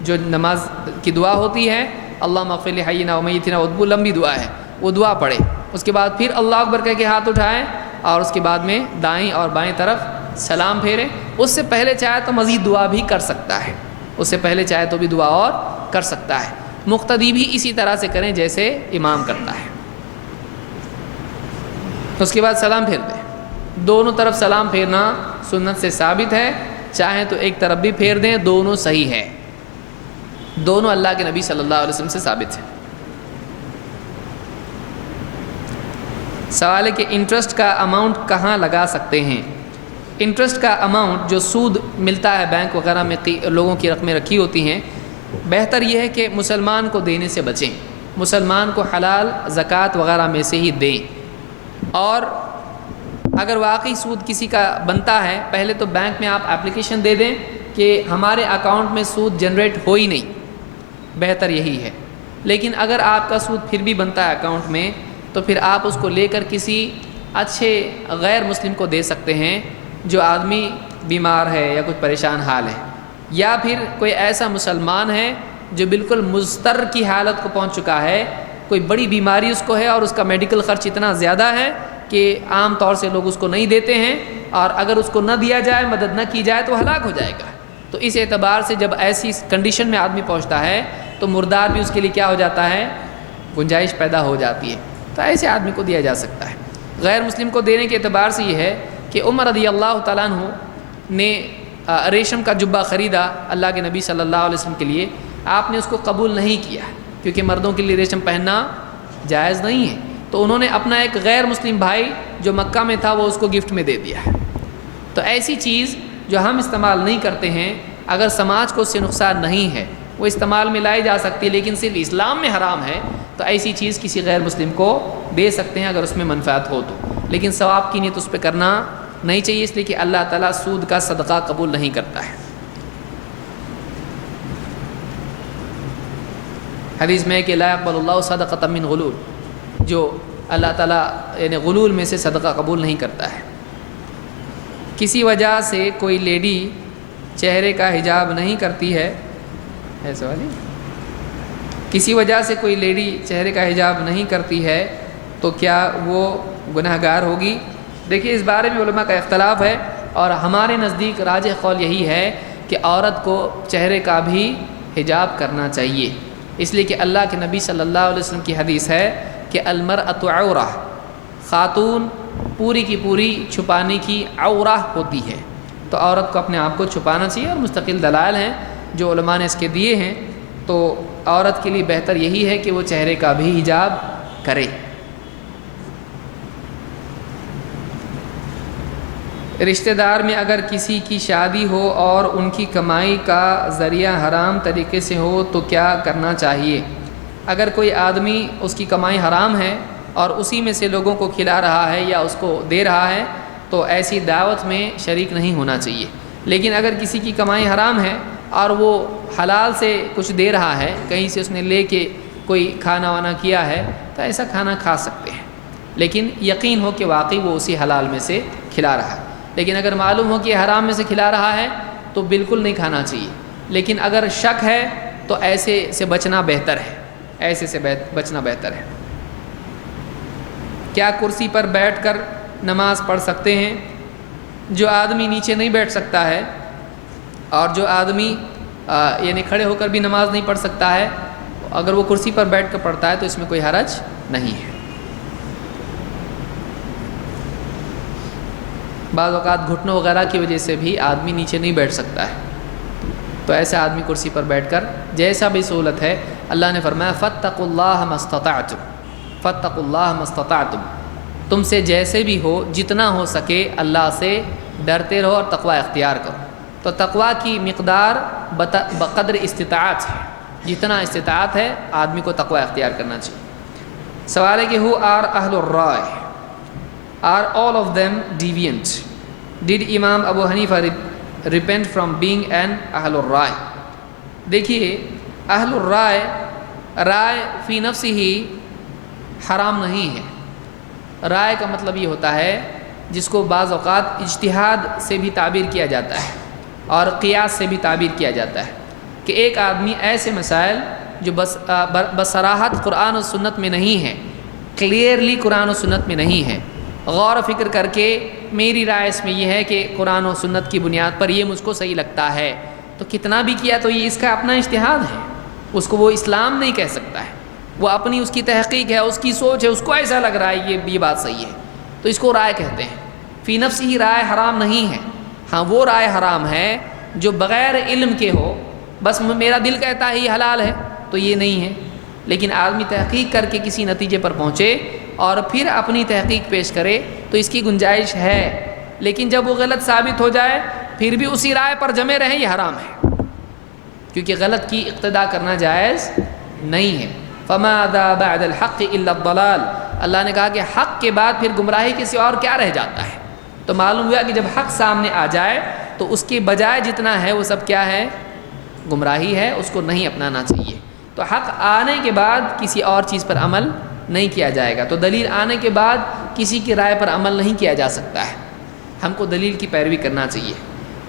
جو نماز کی دعا ہوتی ہے اللہم اغفر لحینا ومیتنا، وہ لمبی دعا ہے، وہ دعا پڑھے، اس کے بعد پھر اللہ اکبر کہہ کے ہاتھ اٹھائیں، اور اس کے بعد میں دائیں اور بائیں طرف سلام پھیرے۔ اس سے پہلے چاہے تو مزید دعا بھی کر سکتا ہے، اس سے پہلے چاہے تو بھی دعا اور کر سکتا ہے۔ مقتدی بھی اسی طرح سے کریں جیسے امام کرتا ہے۔ اس کے بعد سلام پھیر دیں. دونوں طرف سلام پھیرنا سنت سے ثابت ہے. چاہیں تو ایک طرف بھی پھیر دیں, دونوں صحیح ہے. دونوں اللہ کے نبی صلی اللہ علیہ وسلم سے ثابت ہے. سوال ہے کہ انٹرسٹ کا اماؤنٹ کہاں لگا سکتے ہیں؟ انٹرسٹ کا اماؤنٹ جو سود ملتا ہے بینک وغیرہ میں لوگوں کی رقمیں رکھی ہوتی ہیں, بہتر یہ ہے کہ مسلمان کو دینے سے بچیں. مسلمان کو حلال زکوٰۃ وغیرہ میں سے ہی دیں. اور اگر واقعی سود کسی کا بنتا ہے, پہلے تو بینک میں آپ اپلیکیشن دے دیں کہ ہمارے اکاؤنٹ میں سود جنریٹ ہو ہی نہیں, بہتر یہی ہے. لیکن اگر آپ کا سود پھر بھی بنتا ہے اکاؤنٹ میں, تو پھر آپ اس کو لے کر کسی اچھے غیر مسلم کو دے سکتے ہیں جو آدمی بیمار ہے یا کچھ پریشان حال ہے, یا پھر کوئی ایسا مسلمان ہے جو بالکل مضطر کی حالت کو پہنچ چکا ہے, کوئی بڑی بیماری اس کو ہے اور اس کا میڈیکل خرچ اتنا زیادہ ہے کہ عام طور سے لوگ اس کو نہیں دیتے ہیں, اور اگر اس کو نہ دیا جائے, مدد نہ کی جائے تو ہلاک ہو جائے گا. تو اس اعتبار سے جب ایسی کنڈیشن میں آدمی پہنچتا ہے تو مردار بھی اس کے لیے کیا ہو جاتا ہے, گنجائش پیدا ہو جاتی ہے. تو ایسے آدمی کو دیا جا سکتا ہے. غیر مسلم کو دینے کے اعتبار سے یہ ہے کہ عمر رضی اللہ تعالیٰ عنہ نے ریشم کا جبہ خریدا اللہ کے نبی صلی اللہ علیہ وسلم کے لیے. آپ نے اس کو قبول نہیں کیا کیونکہ مردوں کے لیے ریشم پہننا جائز نہیں ہے. تو انہوں نے اپنا ایک غیر مسلم بھائی جو مکہ میں تھا وہ اس کو گفٹ میں دے دیا. تو ایسی چیز جو ہم استعمال نہیں کرتے ہیں, اگر سماج کو اس سے نقصان نہیں ہے, وہ استعمال میں لائی جا سکتی ہے, لیکن صرف اسلام میں حرام ہے, تو ایسی چیز کسی غیر مسلم کو دے سکتے ہیں اگر اس میں منفعت ہو تو. لیکن ثواب کی نیت اس پہ کرنا نہیں چاہیے, اس لیے کہ اللہ تعالیٰ سود کا صدقہ قبول نہیں کرتا ہے. حدیث میں ہے کہ لا يقبل اللہ صدقۃ من غلول, جو اللہ تعالیٰ یعنی غلول میں سے صدقہ قبول نہیں کرتا ہے. کسی وجہ سے کوئی لیڈی چہرے کا حجاب نہیں کرتی ہے, ایسا والی کسی وجہ سے کوئی لیڈی چہرے کا حجاب نہیں کرتی ہے تو کیا وہ گناہ گار ہوگی؟ دیکھیے اس بارے میں علماء کا اختلاف ہے, اور ہمارے نزدیک راجح قول یہی ہے کہ عورت کو چہرے کا بھی حجاب کرنا چاہیے, اس لیے کہ اللہ کے نبی صلی اللہ علیہ وسلم کی حدیث ہے کہ المرأۃ عورہ, خاتون پوری کی پوری چھپانے کی عورہ ہوتی ہے. تو عورت کو اپنے آپ کو چھپانا چاہیے, اور مستقل دلائل ہیں جو علماء نے اس کے دیے ہیں. تو عورت کے لیے بہتر یہی ہے کہ وہ چہرے کا بھی حجاب کرے. رشتہ دار میں اگر کسی کی شادی ہو اور ان کی کمائی کا ذریعہ حرام طریقے سے ہو تو کیا کرنا چاہیے؟ اگر کوئی آدمی اس کی کمائی حرام ہے اور اسی میں سے لوگوں کو کھلا رہا ہے یا اس کو دے رہا ہے تو ایسی دعوت میں شریک نہیں ہونا چاہیے. لیکن اگر کسی کی کمائی حرام ہے اور وہ حلال سے کچھ دے رہا ہے, کہیں سے اس نے لے کے کوئی کھانا وانا کیا ہے, تو ایسا کھانا کھا سکتے ہیں, لیکن یقین ہو کہ واقعی وہ اسی حلال میں سے کھلا رہا ہے. لیکن اگر معلوم ہو کہ حرام میں سے کھلا رہا ہے تو بالکل نہیں کھانا چاہیے. لیکن اگر شک ہے تو ایسے سے بچنا بہتر ہے, ایسے سے بچنا بہتر ہے. کیا کرسی پر بیٹھ کر نماز پڑھ سکتے ہیں؟ جو آدمی نیچے نہیں بیٹھ سکتا ہے اور جو آدمی یعنی کھڑے ہو کر بھی نماز نہیں پڑھ سکتا ہے, اگر وہ کرسی پر بیٹھ کر پڑھتا ہے تو اس میں کوئی حرج نہیں ہے. بعض اوقات گھٹنوں وغیرہ کی وجہ سے بھی آدمی نیچے نہیں بیٹھ سکتا ہے, تو ایسا آدمی کرسی پر بیٹھ کر جیسا بھی سہولت ہے, اللہ نے فرمایا فاتقوا اللہ ما استطعتم, فاتقوا اللہ ما استطعتم, تم سے جیسے بھی ہو جتنا ہو سکے اللہ سے ڈرتے رہو اور تقوی اختیار کرو. تو تقوی کی مقدار بقدر استطاعت ہے, جتنا استطاعت ہے آدمی کو تقوی اختیار کرنا چاہیے. سوال ہے کہ who are اہل الرائے, are all of them deviant? Did Imam Abu Hanifa repent from being an اہل الرائے؟ دیکھیے اہل الرائے, رائے فی نفسی ہی حرام نہیں ہے. رائے کا مطلب یہ ہوتا ہے جس کو بعض اوقات اجتہاد سے بھی تعبیر کیا جاتا ہے اور قیاس سے بھی تعبیر کیا جاتا ہے, کہ ایک آدمی ایسے مسائل جو بصراحت قرآن و سنت میں نہیں ہے, کلیئرلی قرآن و سنت میں نہیں ہے, غور و فکر کر کے میری رائے اس میں یہ ہے کہ قرآن و سنت کی بنیاد پر یہ مجھ کو صحیح لگتا ہے, تو کتنا بھی کیا تو یہ اس کا اپنا اجتہاد ہے, اس کو وہ اسلام نہیں کہہ سکتا ہے. وہ اپنی اس کی تحقیق ہے, اس کی سوچ ہے, اس کو ایسا لگ رہا ہے یہ بات صحیح ہے. تو اس کو رائے کہتے ہیں۔ فی نفسی رائے حرام نہیں ہے، ہاں وہ رائے حرام ہے جو بغیر علم کے ہو، بس میرا دل کہتا ہے یہ حلال ہے تو یہ نہیں ہے، لیکن آدمی تحقیق کر کے کسی نتیجے پر پہنچے اور پھر اپنی تحقیق پیش کرے تو اس کی گنجائش ہے، لیکن جب وہ غلط ثابت ہو جائے پھر بھی اسی رائے پر جمے رہیں یہ حرام ہے، کیونکہ غلط کی اقتداء کرنا جائز نہیں ہے۔ فَمَاذَا بَعْدَ الْحَقِّ إِلَّا الضَّلَالِ، اللہ نے کہا کہ حق کے بعد پھر گمراہی کے سوا اور کیا رہ جاتا ہے؟ تو معلوم ہوا کہ جب حق سامنے آ جائے تو اس کے بجائے جتنا ہے وہ سب کیا ہے؟ گمراہی ہے، اس کو نہیں اپنانا چاہیے۔ تو حق آنے کے بعد کسی اور چیز پر عمل نہیں کیا جائے گا، تو دلیل آنے کے بعد کسی کی رائے پر عمل نہیں کیا جا سکتا ہے، ہم کو دلیل کی پیروی کرنا چاہیے۔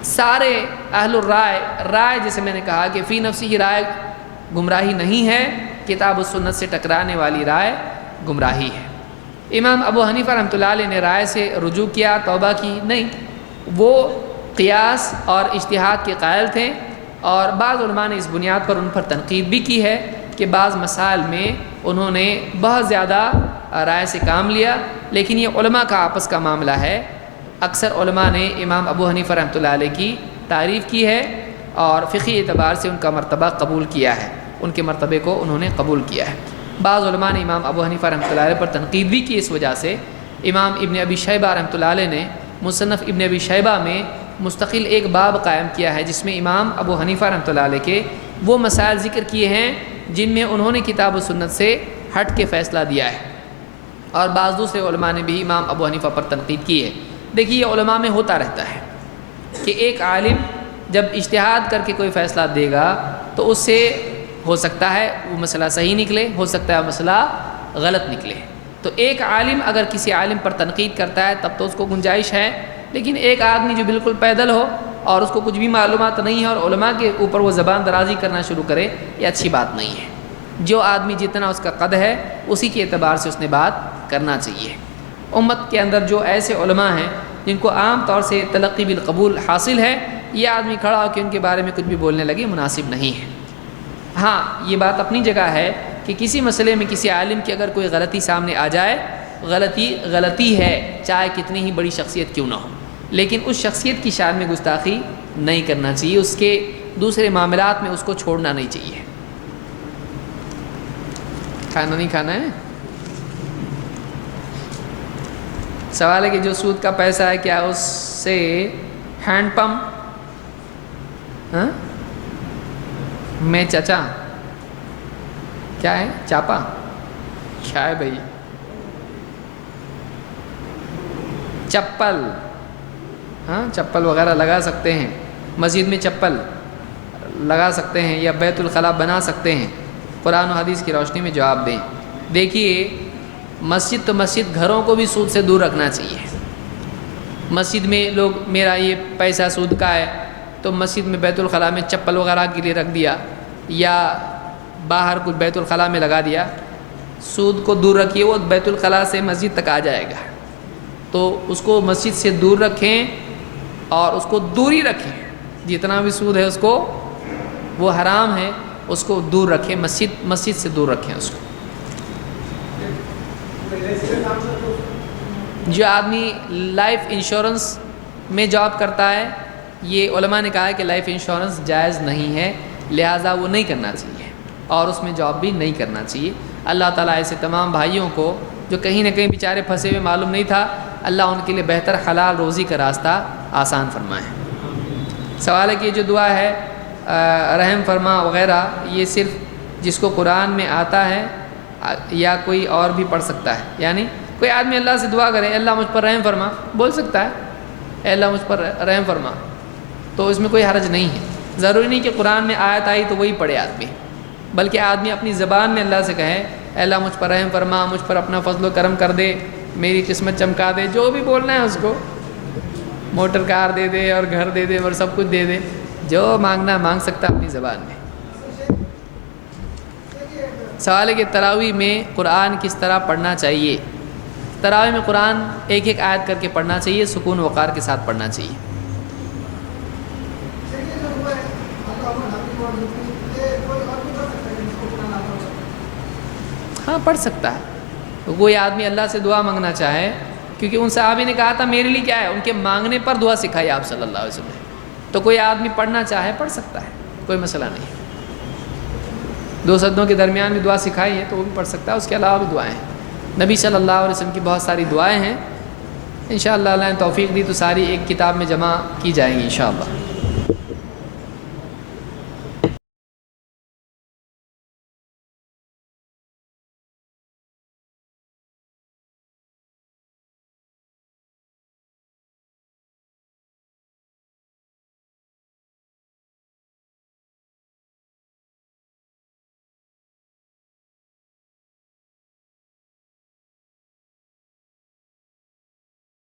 سارے اہل الرائے، رائے جیسے میں نے کہا کہ فی نفسی ہی رائے گمراہی نہیں ہے، کتاب و سنت سے ٹکرانے والی رائے گمراہی ہے۔ امام ابو حنیفہ رحمۃ اللہ علیہ نے رائے سے رجوع کیا، توبہ کی نہیں، وہ قیاس اور اجتہاد کے قائل تھے، اور بعض علماء نے اس بنیاد پر ان پر تنقید بھی کی ہے کہ بعض مسائل میں انہوں نے بہت زیادہ رائے سے کام لیا، لیکن یہ علماء کا آپس کا معاملہ ہے۔ اکثر علماء نے امام ابو حنیفہ رحمۃ اللہ علیہ کی تعریف کی ہے اور فقہی اعتبار سے ان کا مرتبہ قبول کیا ہے، ان کے مرتبے کو انہوں نے قبول کیا ہے۔ بعض علماء نے امام ابو حنیفہ رحمۃ اللہ علیہ پر تنقید بھی کی، اس وجہ سے امام ابن ابی شیبہ رحمۃ اللہ علیہ نے مصنف ابن ابی شیبہ میں مستقل ایک باب قائم کیا ہے جس میں امام ابو حنیفہ رحمۃ اللہ علیہ کے وہ مسائل ذکر کیے ہیں جن میں انہوں نے کتاب و سنت سے ہٹ کے فیصلہ دیا ہے، اور بعض دوسرے علماء نے بھی امام ابو حنیفہ پر تنقید کی ہے۔ دیکھیے یہ علماء میں ہوتا رہتا ہے کہ ایک عالم جب اجتہاد کر کے کوئی فیصلہ دے گا تو اس سے ہو سکتا ہے وہ مسئلہ صحیح نکلے، ہو سکتا ہے وہ مسئلہ غلط نکلے۔ تو ایک عالم اگر کسی عالم پر تنقید کرتا ہے تب تو اس کو گنجائش ہے، لیکن ایک آدمی جو بالکل پیدل ہو اور اس کو کچھ بھی معلومات نہیں ہے اور علماء کے اوپر وہ زبان درازی کرنا شروع کرے، یہ اچھی بات نہیں ہے۔ جو آدمی جتنا اس کا قد ہے اسی کے اعتبار سے اس نے بات کرنا چاہیے۔ امت کے اندر جو ایسے علماء ہیں جن کو عام طور سے تلقی بالقبول حاصل ہے، یہ آدمی کھڑا ہو کے ان کے بارے میں کچھ بھی بولنے لگے مناسب نہیں ہے۔ ہاں یہ بات اپنی جگہ ہے کہ کسی مسئلے میں کسی عالم کی اگر کوئی غلطی سامنے آ جائے، غلطی ہے چاہے کتنی ہی بڑی شخصیت کیوں نہ ہو، لیکن اس شخصیت کی شان میں گستاخی نہیں کرنا چاہیے، اس کے دوسرے معاملات میں اس کو چھوڑنا نہیں چاہیے۔ کھانا نہیں کھانا ہے؟ سوال ہے کہ جو سود کا پیسہ ہے کیا اس سے ہینڈ پمپ میں چچا کیا ہے چاپا کیا ہے بھائی چپل، چپل وغیرہ لگا سکتے ہیں، مسجد میں چپل لگا سکتے ہیں یا بیت الخلاء بنا سکتے ہیں؟ قرآن و حدیث کی روشنی میں جواب دیں۔ دیکھیے مسجد تو مسجد، گھروں کو بھی سود سے دور رکھنا چاہیے۔ مسجد میں لوگ میرا یہ پیسہ سود کا ہے تو مسجد میں بیت الخلاء میں چپل وغیرہ کے لیے رکھ دیا یا باہر کچھ بیت الخلاء میں لگا دیا، سود کو دور رکھیے، وہ بیت الخلاء سے مسجد تک آ جائے گا، تو اس کو مسجد سے دور رکھیں اور اس کو دور ہی رکھیں، جتنا بھی سود ہے اس کو، وہ حرام ہے، اس کو دور رکھیں، مسجد سے دور رکھیں اس کو۔ جو آدمی لائف انشورنس میں جاب کرتا ہے، یہ علماء نے کہا ہے کہ لائف انشورنس جائز نہیں ہے، لہٰذا وہ نہیں کرنا چاہیے اور اس میں جاب بھی نہیں کرنا چاہیے۔ اللہ تعالیٰ ایسے تمام بھائیوں کو جو کہیں نہ کہیں بیچارے پھنسے ہوئے معلوم نہیں تھا، اللہ ان کے لیے بہتر حلال روزی کا راستہ آسان فرمائے۔ سوال ہے کہ جو دعا ہے رحم فرما وغیرہ، یہ صرف جس کو قرآن میں آتا ہے یا کوئی اور بھی پڑھ سکتا ہے؟ یعنی کوئی آدمی اللہ سے دعا کرے اللہ مجھ پر رحم فرما، بول سکتا ہے اے اللہ مجھ پر رحم فرما، تو اس میں کوئی حرج نہیں ہے۔ ضروری نہیں کہ قرآن میں آیت آئی تو وہی پڑھے آدمی، بلکہ آدمی اپنی زبان میں اللہ سے کہے اے اللہ مجھ پر رحم فرما، مجھ پر اپنا فضل و کرم کر دے، میری قسمت چمکا دے، جو بھی بولنا ہے اس کو، موٹر کار دے دے اور گھر دے دے اور سب کچھ دے دے، جو مانگنا مانگ سکتا اپنی زبان میں۔ سوال ہے کہ تراویح میں قرآن کس طرح پڑھنا چاہیے؟ تراویح میں قرآن ایک ایک آیت کر کے پڑھنا چاہیے، سکون وقار کے ساتھ پڑھنا چاہیے۔ ہاں پڑھ سکتا ہے، کوئی آدمی اللہ سے دعا مانگنا چاہے کیونکہ ان صحابی نے کہا تھا میرے لیے کیا ہے، ان کے مانگنے پر دعا سکھائی آپ صلی اللہ علیہ وسلم نے. تو کوئی آدمی پڑھنا چاہے پڑھ سکتا ہے، کوئی مسئلہ نہیں. 2 سجدوں کے درمیان بھی دعا سکھائی ہے تو وہ بھی پڑھ سکتا ہے. اس کے علاوہ بھی دعائیں ہیں، نبی صلی اللہ علیہ وسلم کی بہت ساری دعائیں ہیں. انشاءاللہ اللہ نے توفیق دی تو ساری ایک کتاب میں جمع کی جائیں گی انشاءاللہ.